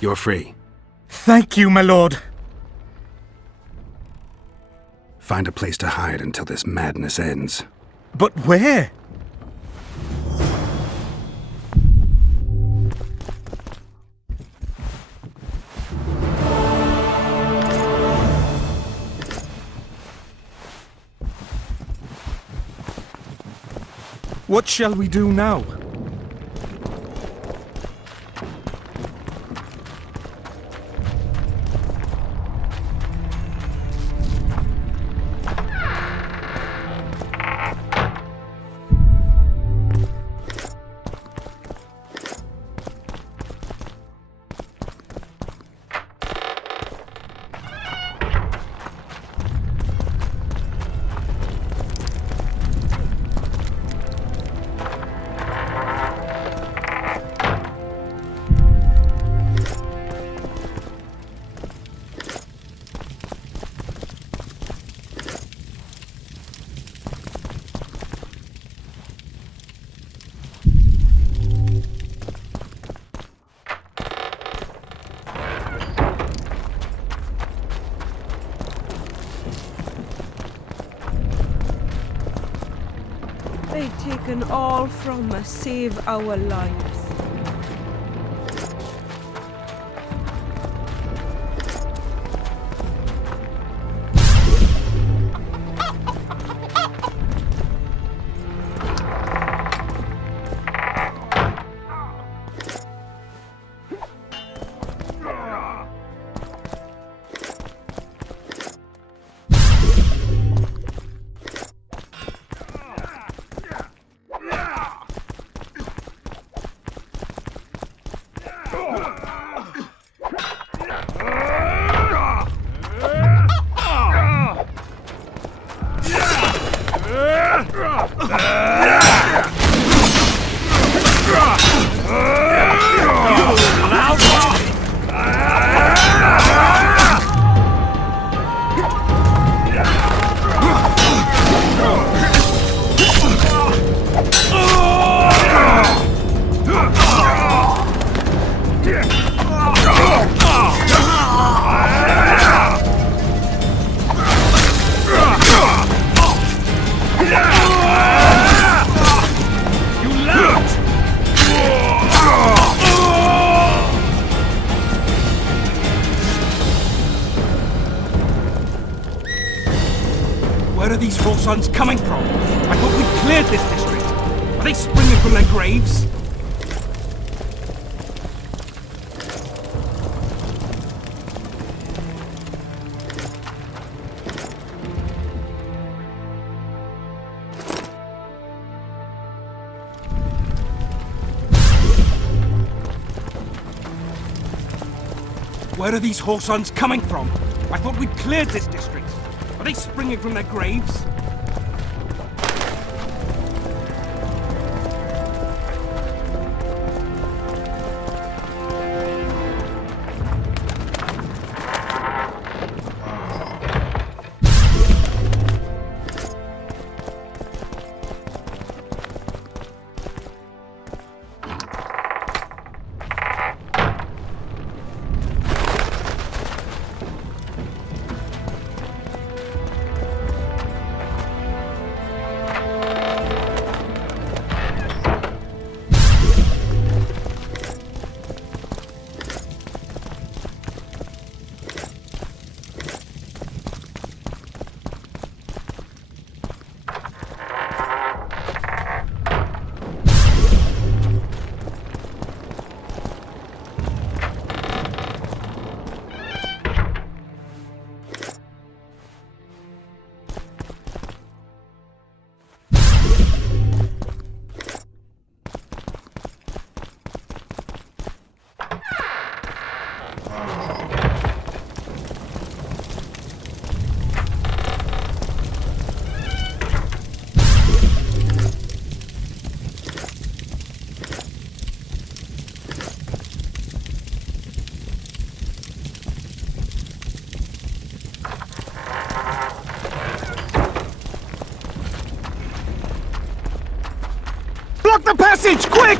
You're free. Thank you, my lord. Find a place to hide until this madness ends. But where? What shall we do now? they've taken all from us save our lives. Where are these four sons coming from? I thought we cleared this district. Are they springing from their graves? Where are these whoresons coming from? I thought we'd cleared this district. Are they springing from their graves? Block the passage, quick!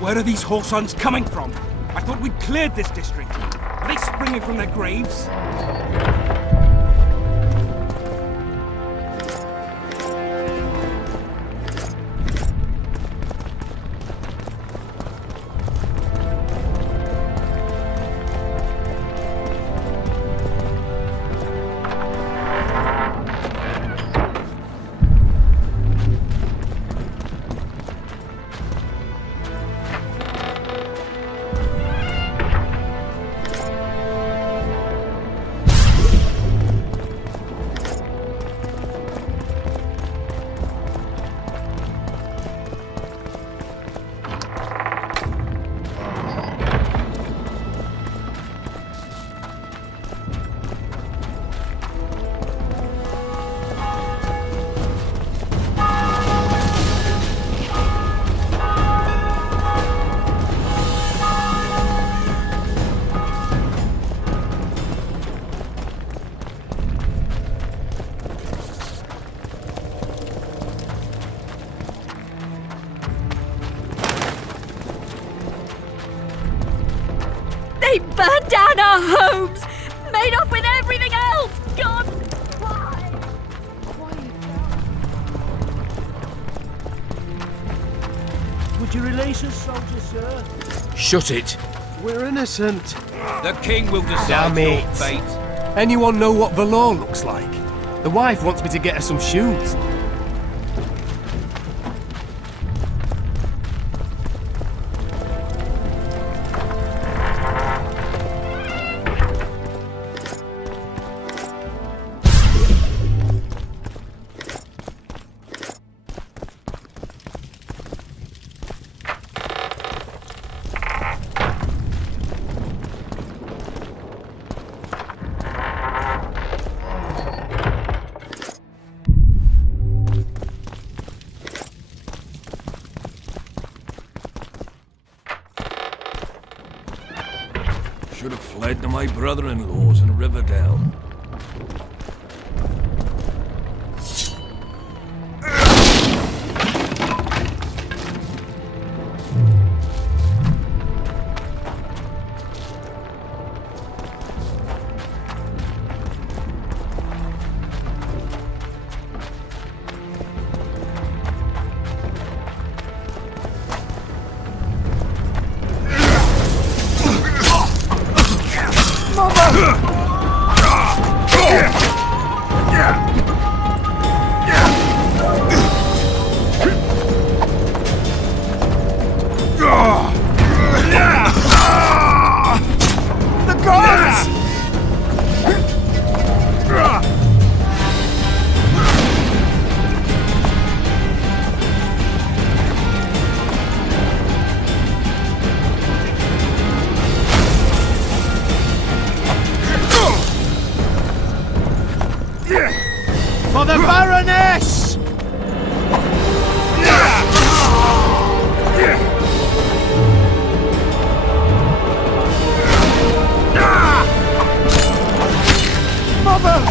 Where are these whoresons coming from? I thought we'd cleared this district. Are they springing from their graves? decent soldier, sir. Shut it. We're innocent. The king will decide Damn your it. fate. Anyone know what Valor looks like? The wife wants me to get her some shoes. Should have fled to my brother-in-law's in Riverdale. For the Baroness! Mother!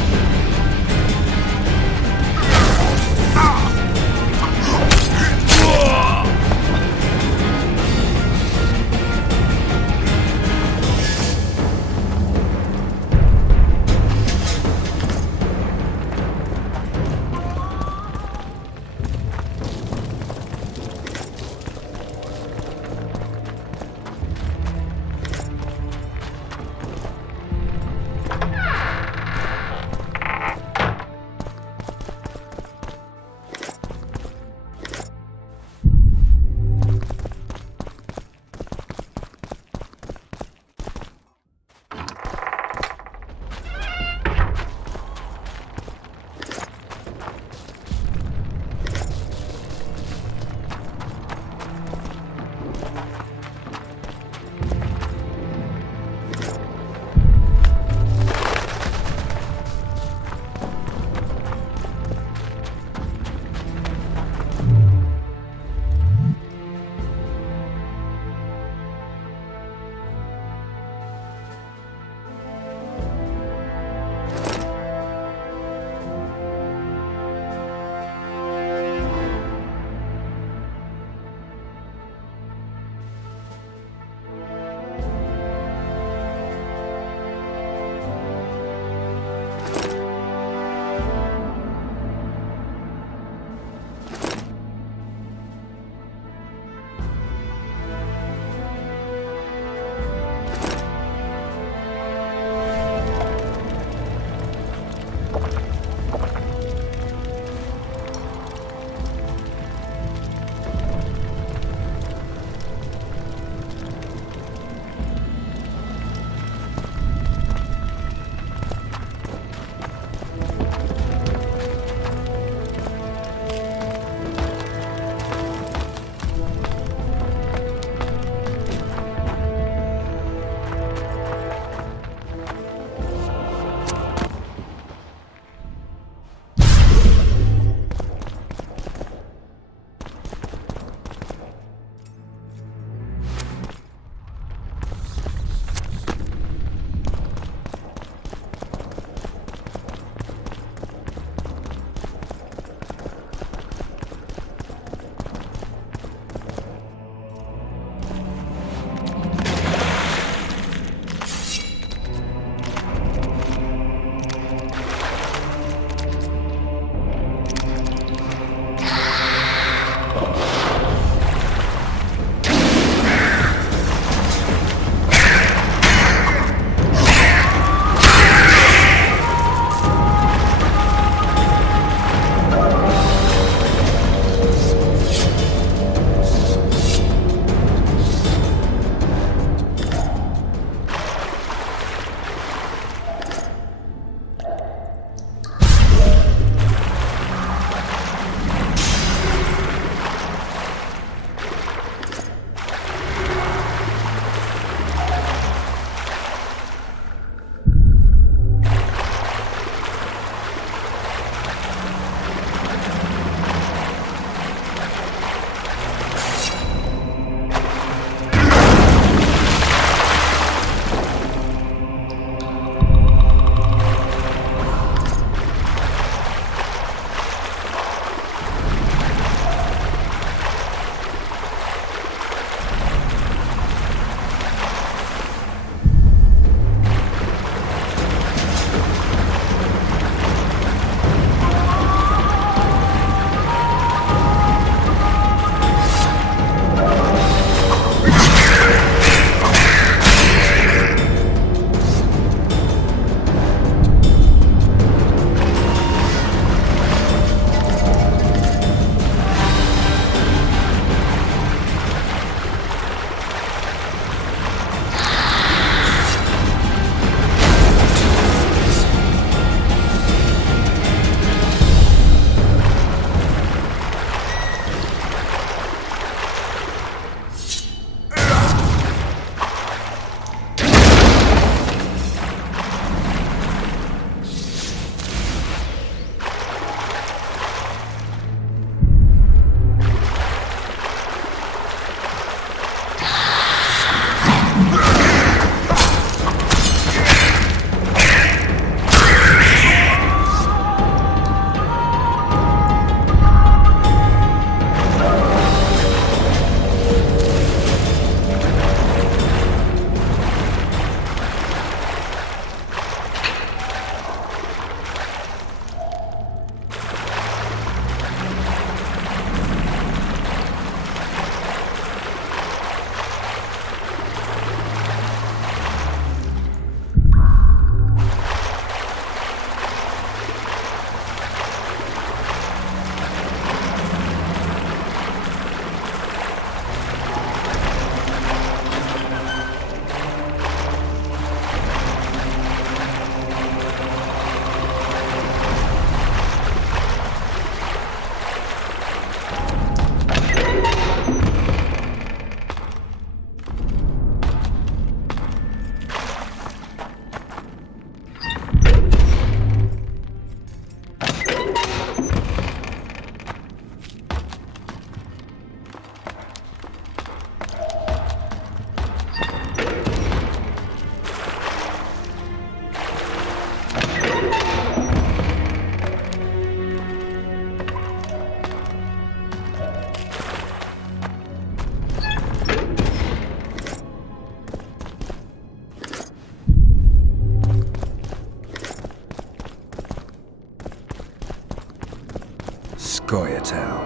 Goyatel.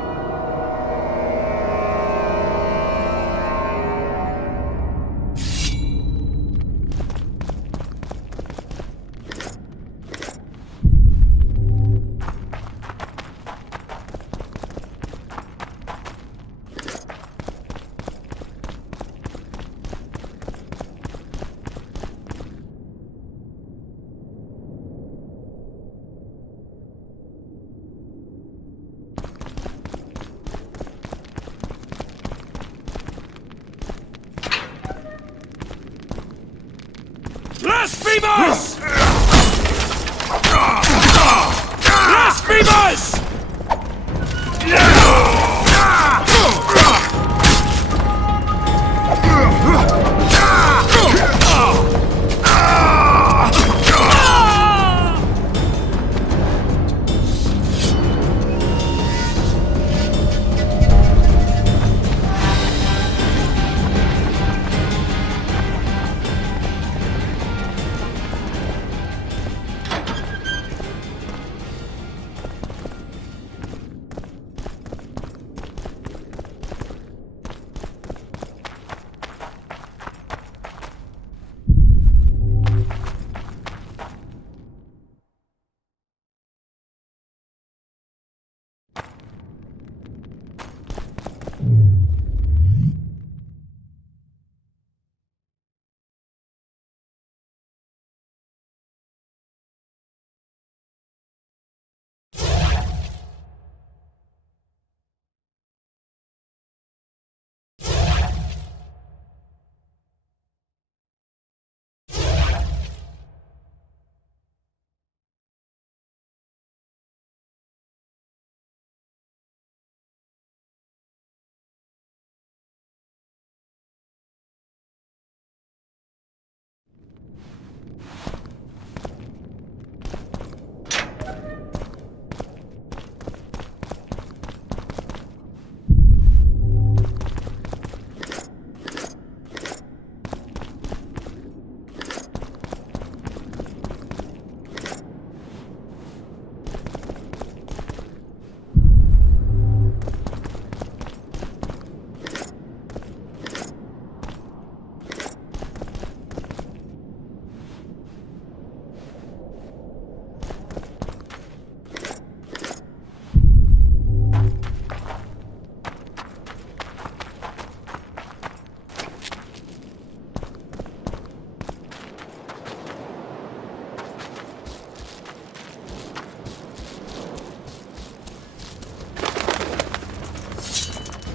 Blasphemous! Blasphemous!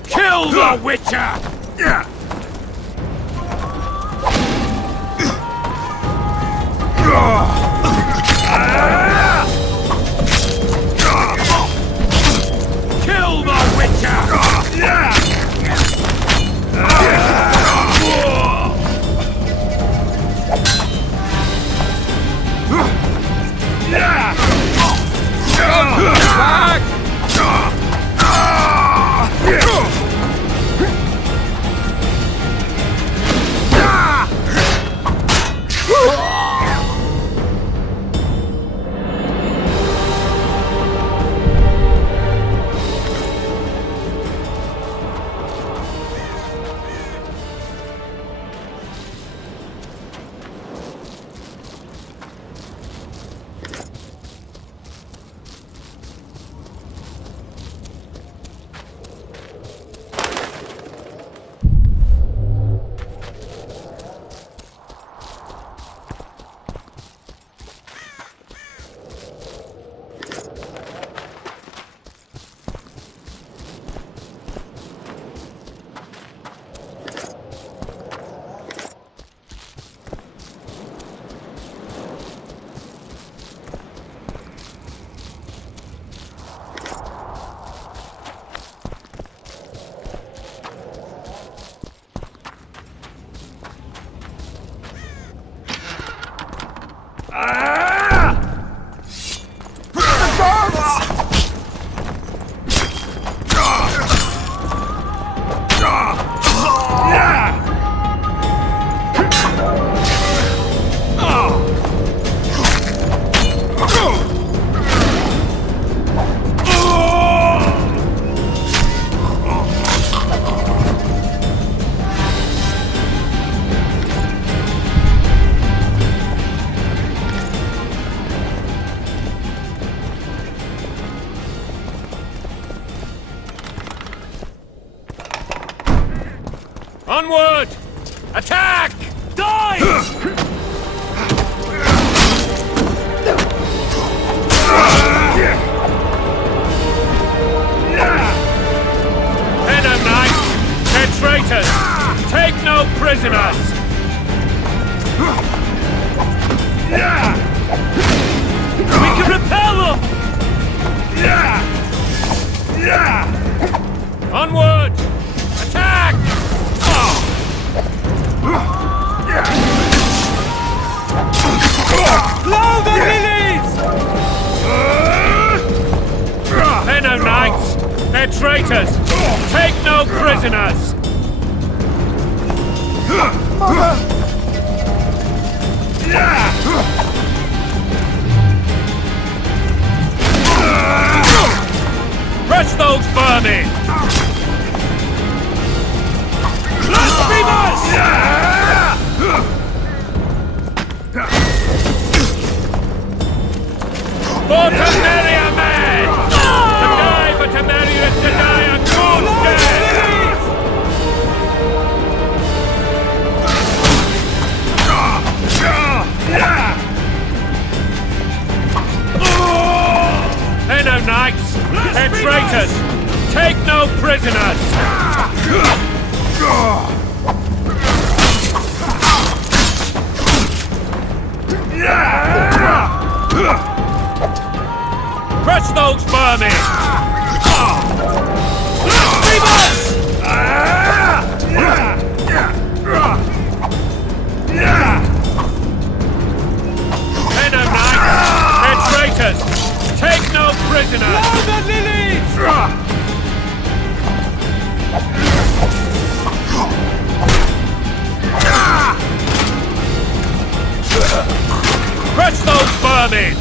Kill the Witcher! Kill the Witcher! Back! Onward! Attack! Die! Venom Knights! They're traitors! Take no prisoners! We can repel them! Onward! Attack! Blow the lilies! Venom Knights! They're traitors! Take no prisoners! Crush those vermin! Blasphemers! For Temeria, man! To die for Temeria is to die a good death! Venom Knights! They're traitors! Take no prisoners! Crush those vermin! Venom Knights! They're traitors! Take no prisoners! Blow the lilies! Crush those vermin!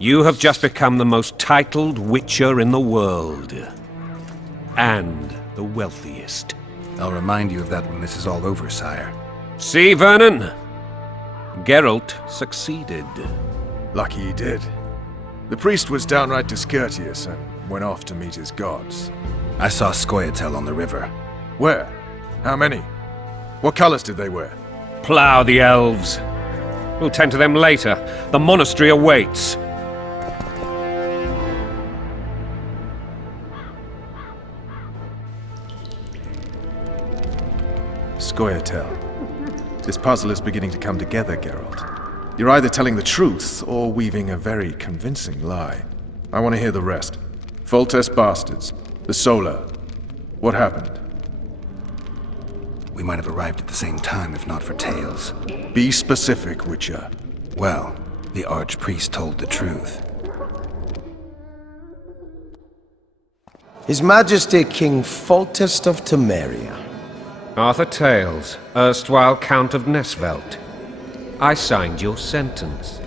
You have just become the most titled witcher in the world. And the wealthiest. I'll remind you of that when this is all over, sire. See, Vernon? Geralt succeeded. Lucky he did. The priest was downright discourteous and went off to meet his gods. I saw Scoia'tael on the river. Where? How many? What colors did they wear? Plough the elves. We'll tend to them later. The monastery awaits. Scoia'tael. This puzzle is beginning to come together, Geralt. You're either telling the truth or weaving a very convincing lie. I want to hear the rest. Foltest bastards. The Solar. What happened? We might have arrived at the same time if not for tales. Be specific, Witcher. Well, the Archpriest told the truth. His Majesty King Foltest of Temeria. Arthur Tales, erstwhile Count of Nesvelt. I signed your sentence.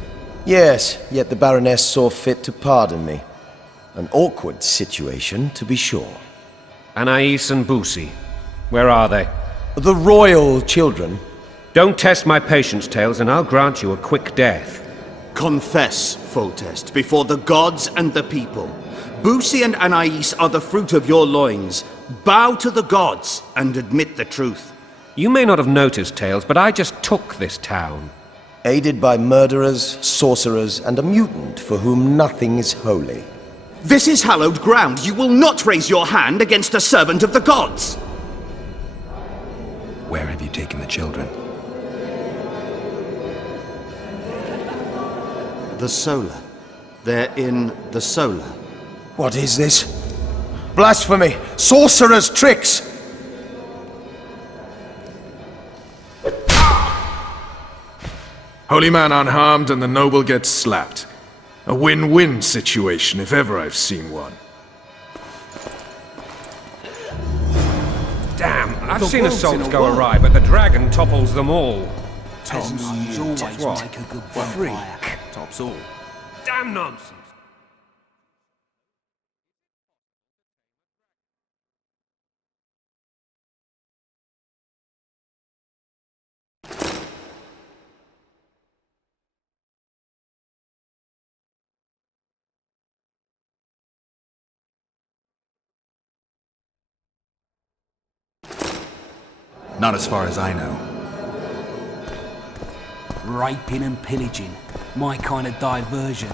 Yes, yet the Baroness saw fit to pardon me. An awkward situation, to be sure. Anais and Boosie, where are they? The royal children. Don't test my patience, Tales, and I'll grant you a quick death. Confess, Foltest, before the gods and the people. Boosie and Anais are the fruit of your loins. Bow to the gods and admit the truth. You may not have noticed, Tales, but I just took this town. Aided by murderers, sorcerers, and a mutant for whom nothing is holy. This is hallowed ground. You will not raise your hand against a servant of the gods. Where have you taken the children? The Solar. They're in the Solar. What is this? Blasphemy! Sorcerer's tricks! Holy man unharmed and the noble gets slapped. A win-win situation, if ever I've seen one. Damn, I've seen assaults go awry, but the dragon topples them all. Peasants always make a good bonfire. Tops all. Damn nonsense! Not as far as I know. Raping and pillaging. My kind of diversion.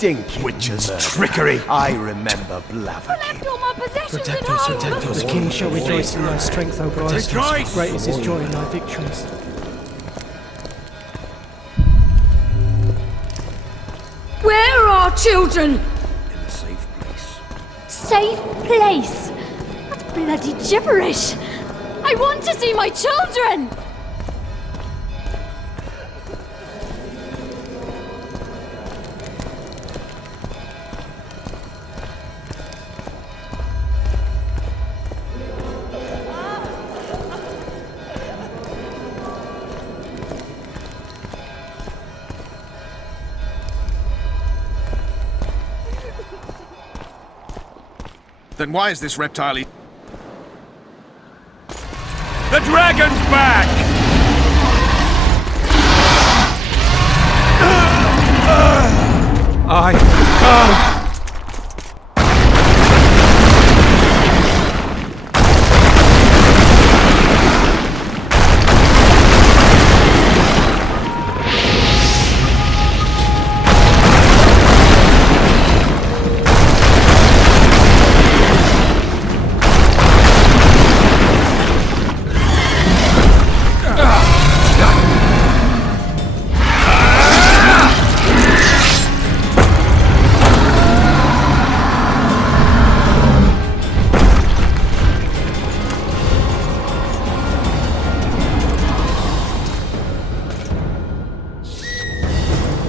stinking Witch's murder. trickery. I remember Blaviken. All my possessions Protect at us, home. protect us. The king shall rejoice in thy strength, O God. Rejoice! Great is his joy in thy victories. Where are our children? In a safe place. Safe place? That's bloody gibberish. I want to see my children! Then why is this reptile The dragon's back!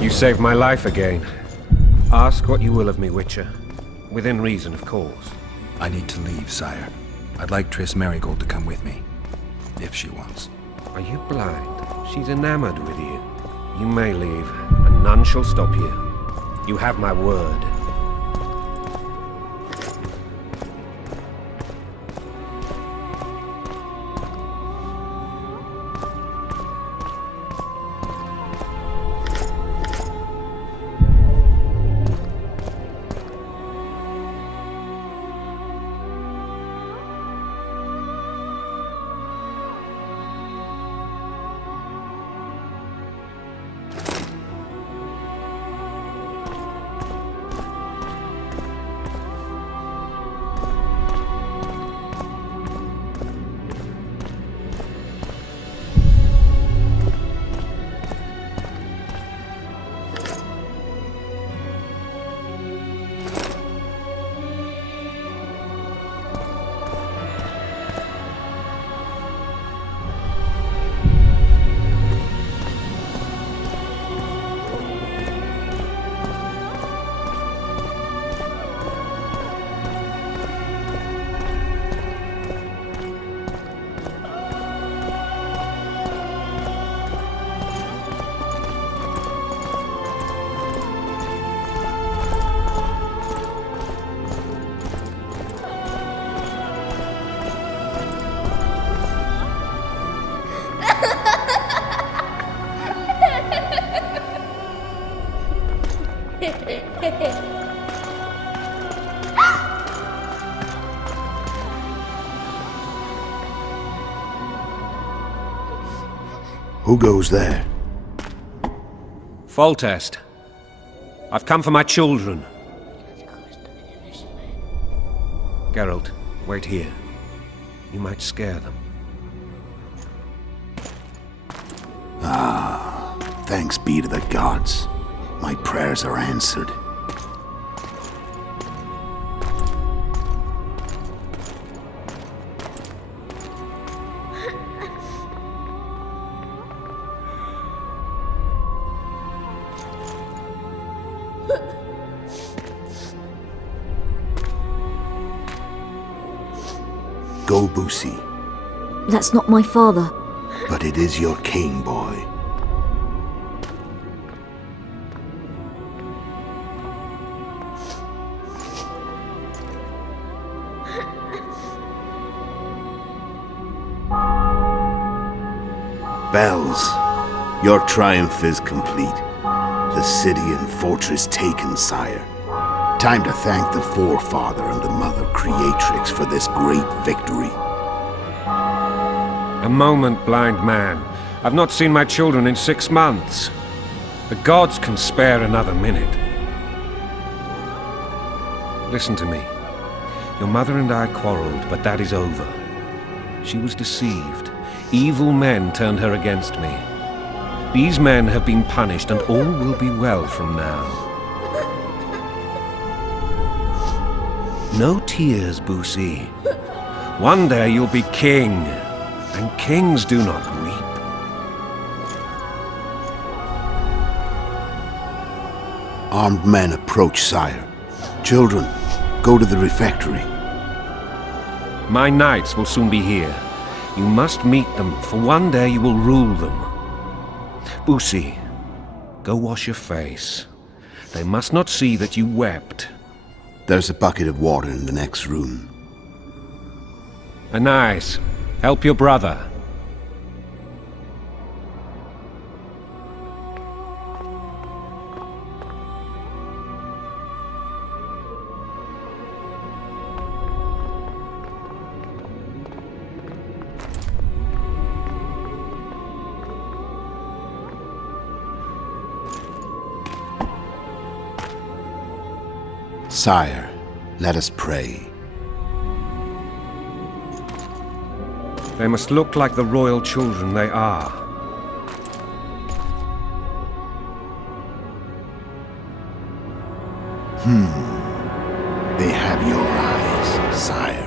You saved my life again. Ask what you will of me, Witcher. Within reason, of course. I need to leave, sire. I'd like Triss Merigold to come with me, if she wants. Are you blind? She's enamored with you. You may leave, and none shall stop you. You have my word. Who goes there? Foltest. I've come for my children. Geralt, wait here. You might scare them. Ah, thanks be to the gods. My prayers are answered. Go, Boosie. That's not my father. But it is your king, boy. Bells, your triumph is complete. The city and fortress taken, sire. Time to thank the Forefather and the Mother Creatrix for this great victory. A moment, blind man. I've not seen my children in 6 months. The gods can spare another minute. Listen to me. Your mother and I quarreled, but that is over. She was deceived. Evil men turned her against me. These men have been punished, and all will be well from now. No tears, Boosie. One day you'll be king, and kings do not weep. Armed men approach, sire. Children, go to the refectory. My knights will soon be here. You must meet them, for one day you will rule them. Boosie, go wash your face. They must not see that you wept. There's a bucket of water in the next room. Anais, help your brother. Sire, let us pray. They must look like the royal children they are. They have your eyes, sire.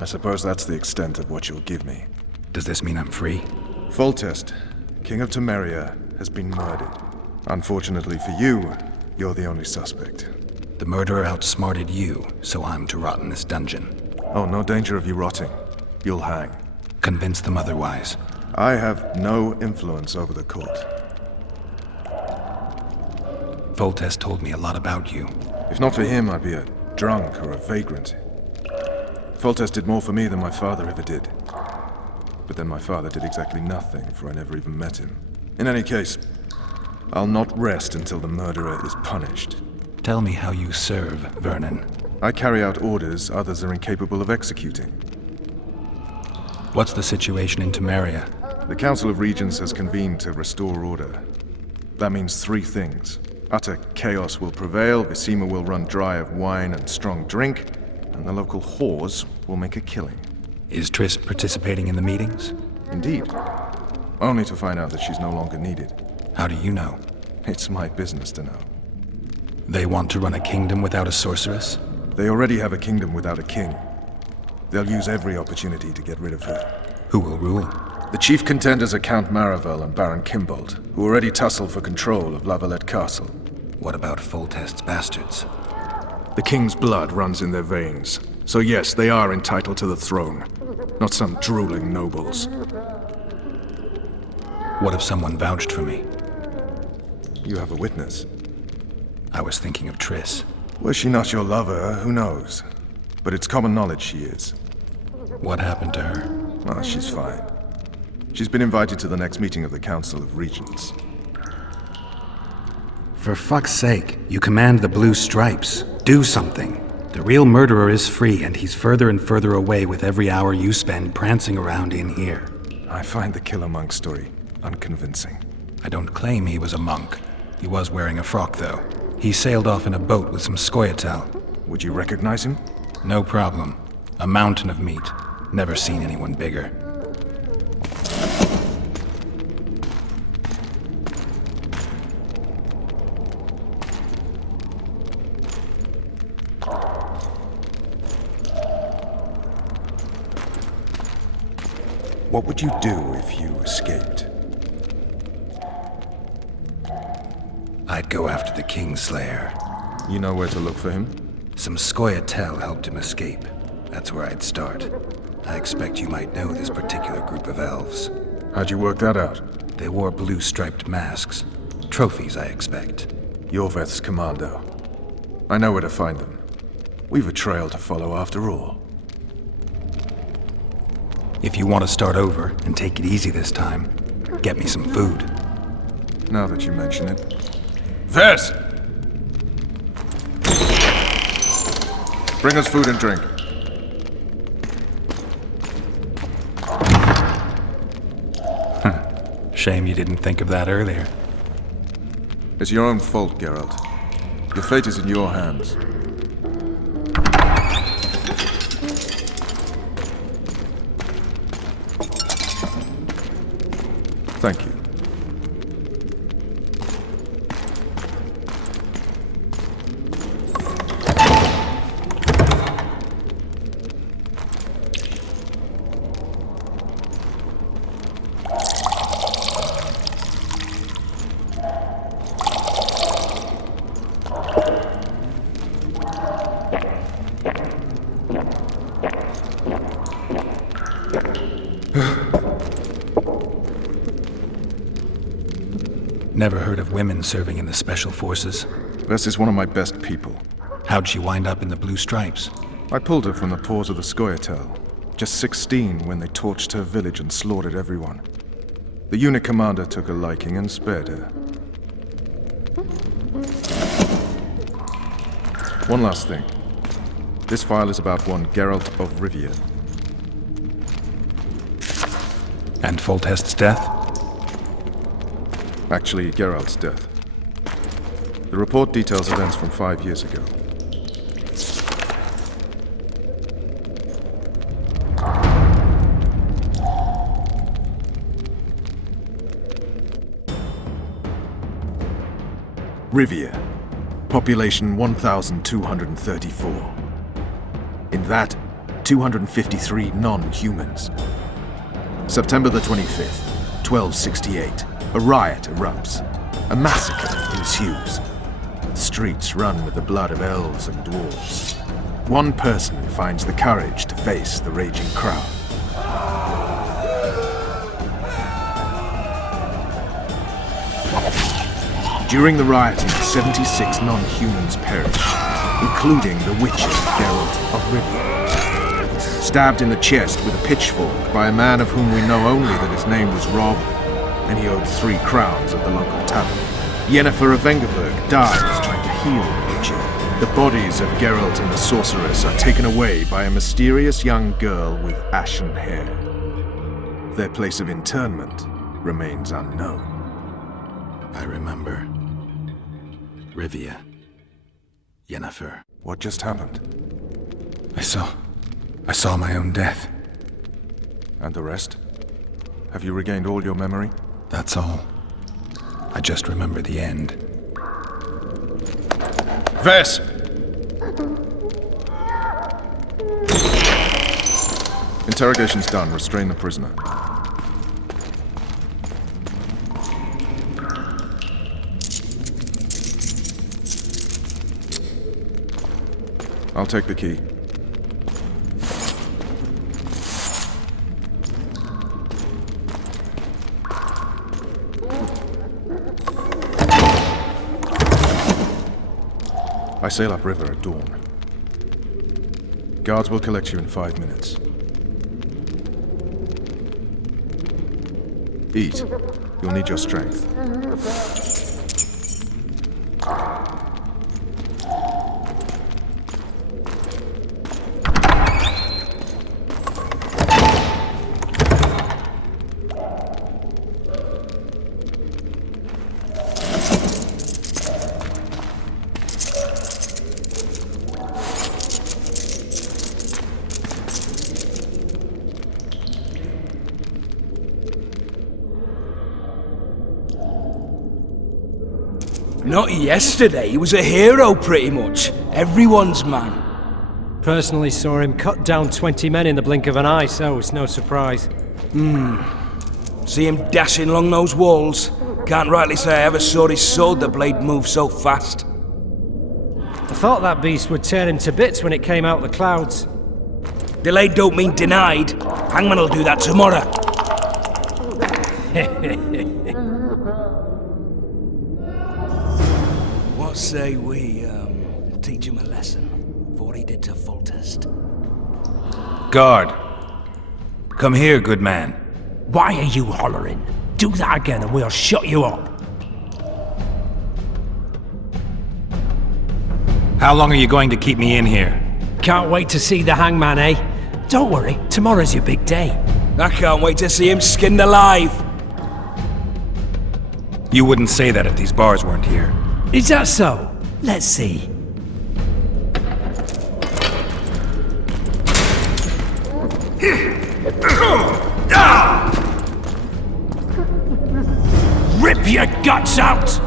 I suppose that's the extent of what you'll give me. Does this mean I'm free? Foltest, King of Temeria, has been murdered. Unfortunately for you, you're the only suspect. The murderer outsmarted you, so I'm to rot in this dungeon. Oh, no danger of you rotting. You'll hang. Convince them otherwise. I have no influence over the court. Foltest told me a lot about you. If not for him, I'd be a drunk or a vagrant. Foltest did more for me than my father ever did. But then my father did exactly nothing, for I never even met him. In any case, I'll not rest until the murderer is punished. Tell me how you serve, Vernon. I carry out orders others are incapable of executing. What's the situation in Temeria? The Council of Regents has convened to restore order. That means three things. Utter chaos will prevail, Visima will run dry of wine and strong drink, and the local whores will make a killing. Is Triss participating in the meetings? Indeed. Only to find out that she's no longer needed. How do you know? It's my business to know. They want to run a kingdom without a sorceress? They already have a kingdom without a king. They'll use every opportunity to get rid of her. Who will rule? The chief contenders are Count Maravel and Baron Kimbold, who already tussle for control of Lavalette Castle. What about Foltest's bastards? The king's blood runs in their veins, so yes, they are entitled to the throne. Not some drooling nobles. What if someone vouched for me? You have a witness. I was thinking of Triss. Was she not your lover? Who knows? But it's common knowledge she is. What happened to her? Ah, she's fine. She's been invited to the next meeting of the Council of Regents. For fuck's sake, you command the Blue Stripes. Do something. The real murderer is free, and he's further and further away with every hour you spend prancing around in here. I find the Killer Monk story unconvincing. I don't claim he was a monk. He was wearing a frock, though. He sailed off in a boat with some Scoia'tael. Would you recognize him? No problem. A mountain of meat. Never seen anyone bigger. What would you do if you escaped? I'd go after the Kingslayer. You know where to look for him? Some Scoia'tael helped him escape. That's where I'd start. I expect you might know this particular group of elves. How'd you work that out? They wore blue-striped masks. Trophies, I expect. Yorveth's commando. I know where to find them. We've a trail to follow after all. If you want to start over and take it easy this time, get me some food. Now that you mention it. Vess! Bring us food and drink. Shame you didn't think of that earlier. It's your own fault, Geralt. Your fate is in your hands. Thank you. Never heard of women serving in the Special Forces. Vess is one of my best people. How'd she wind up in the Blue Stripes? I pulled her from the paws of the Scoia'tael. Just 16 when they torched her village and slaughtered everyone. The unit commander took a liking and spared her. One last thing. This file is about one Geralt of Rivia. And Foltest's death? Actually, Geralt's death. The report details events from 5 years ago. Rivia. Population 1,234. In that, 253 non-humans. September the 25th, 1268. A riot erupts. A massacre ensues. The streets run with the blood of elves and dwarves. One person finds the courage to face the raging crowd. During the rioting, 76 non-humans perish, including the witcher Geralt of Rivia. Stabbed in the chest with a pitchfork by a man of whom we know only that his name was Rob, and he owed 3 crowns at the local tavern. Yennefer of Vengerberg dies trying to heal Witcher. The bodies of Geralt and the sorceress are taken away by a mysterious young girl with ashen hair. Their place of internment remains unknown. I remember. Rivia. Yennefer. What just happened? I saw my own death. And the rest? Have you regained all your memory? That's all. I just remember the end. Vess! Interrogation's done. Restrain the prisoner. I'll take the key. I sail upriver at dawn. Guards will collect you in 5 minutes. Eat. You'll need your strength. Not yesterday, he was a hero pretty much. Everyone's man. Personally saw him cut down 20 men in the blink of an eye, so it's no surprise. See him dashing along those walls? Can't rightly say I ever saw his sword the blade move so fast. I thought that beast would tear him to bits when it came out of the clouds. Delayed don't mean denied. Hangman will do that tomorrow. What say we, teach him a lesson for what he did to Foltest? Guard! Come here, good man. Why are you hollering? Do that again and we'll shut you up. How long are you going to keep me in here? Can't wait to see the hangman, eh? Don't worry, tomorrow's your big day. I can't wait to see him skinned alive. You wouldn't say that if these bars weren't here. Is that so? Let's see. Rip your guts out!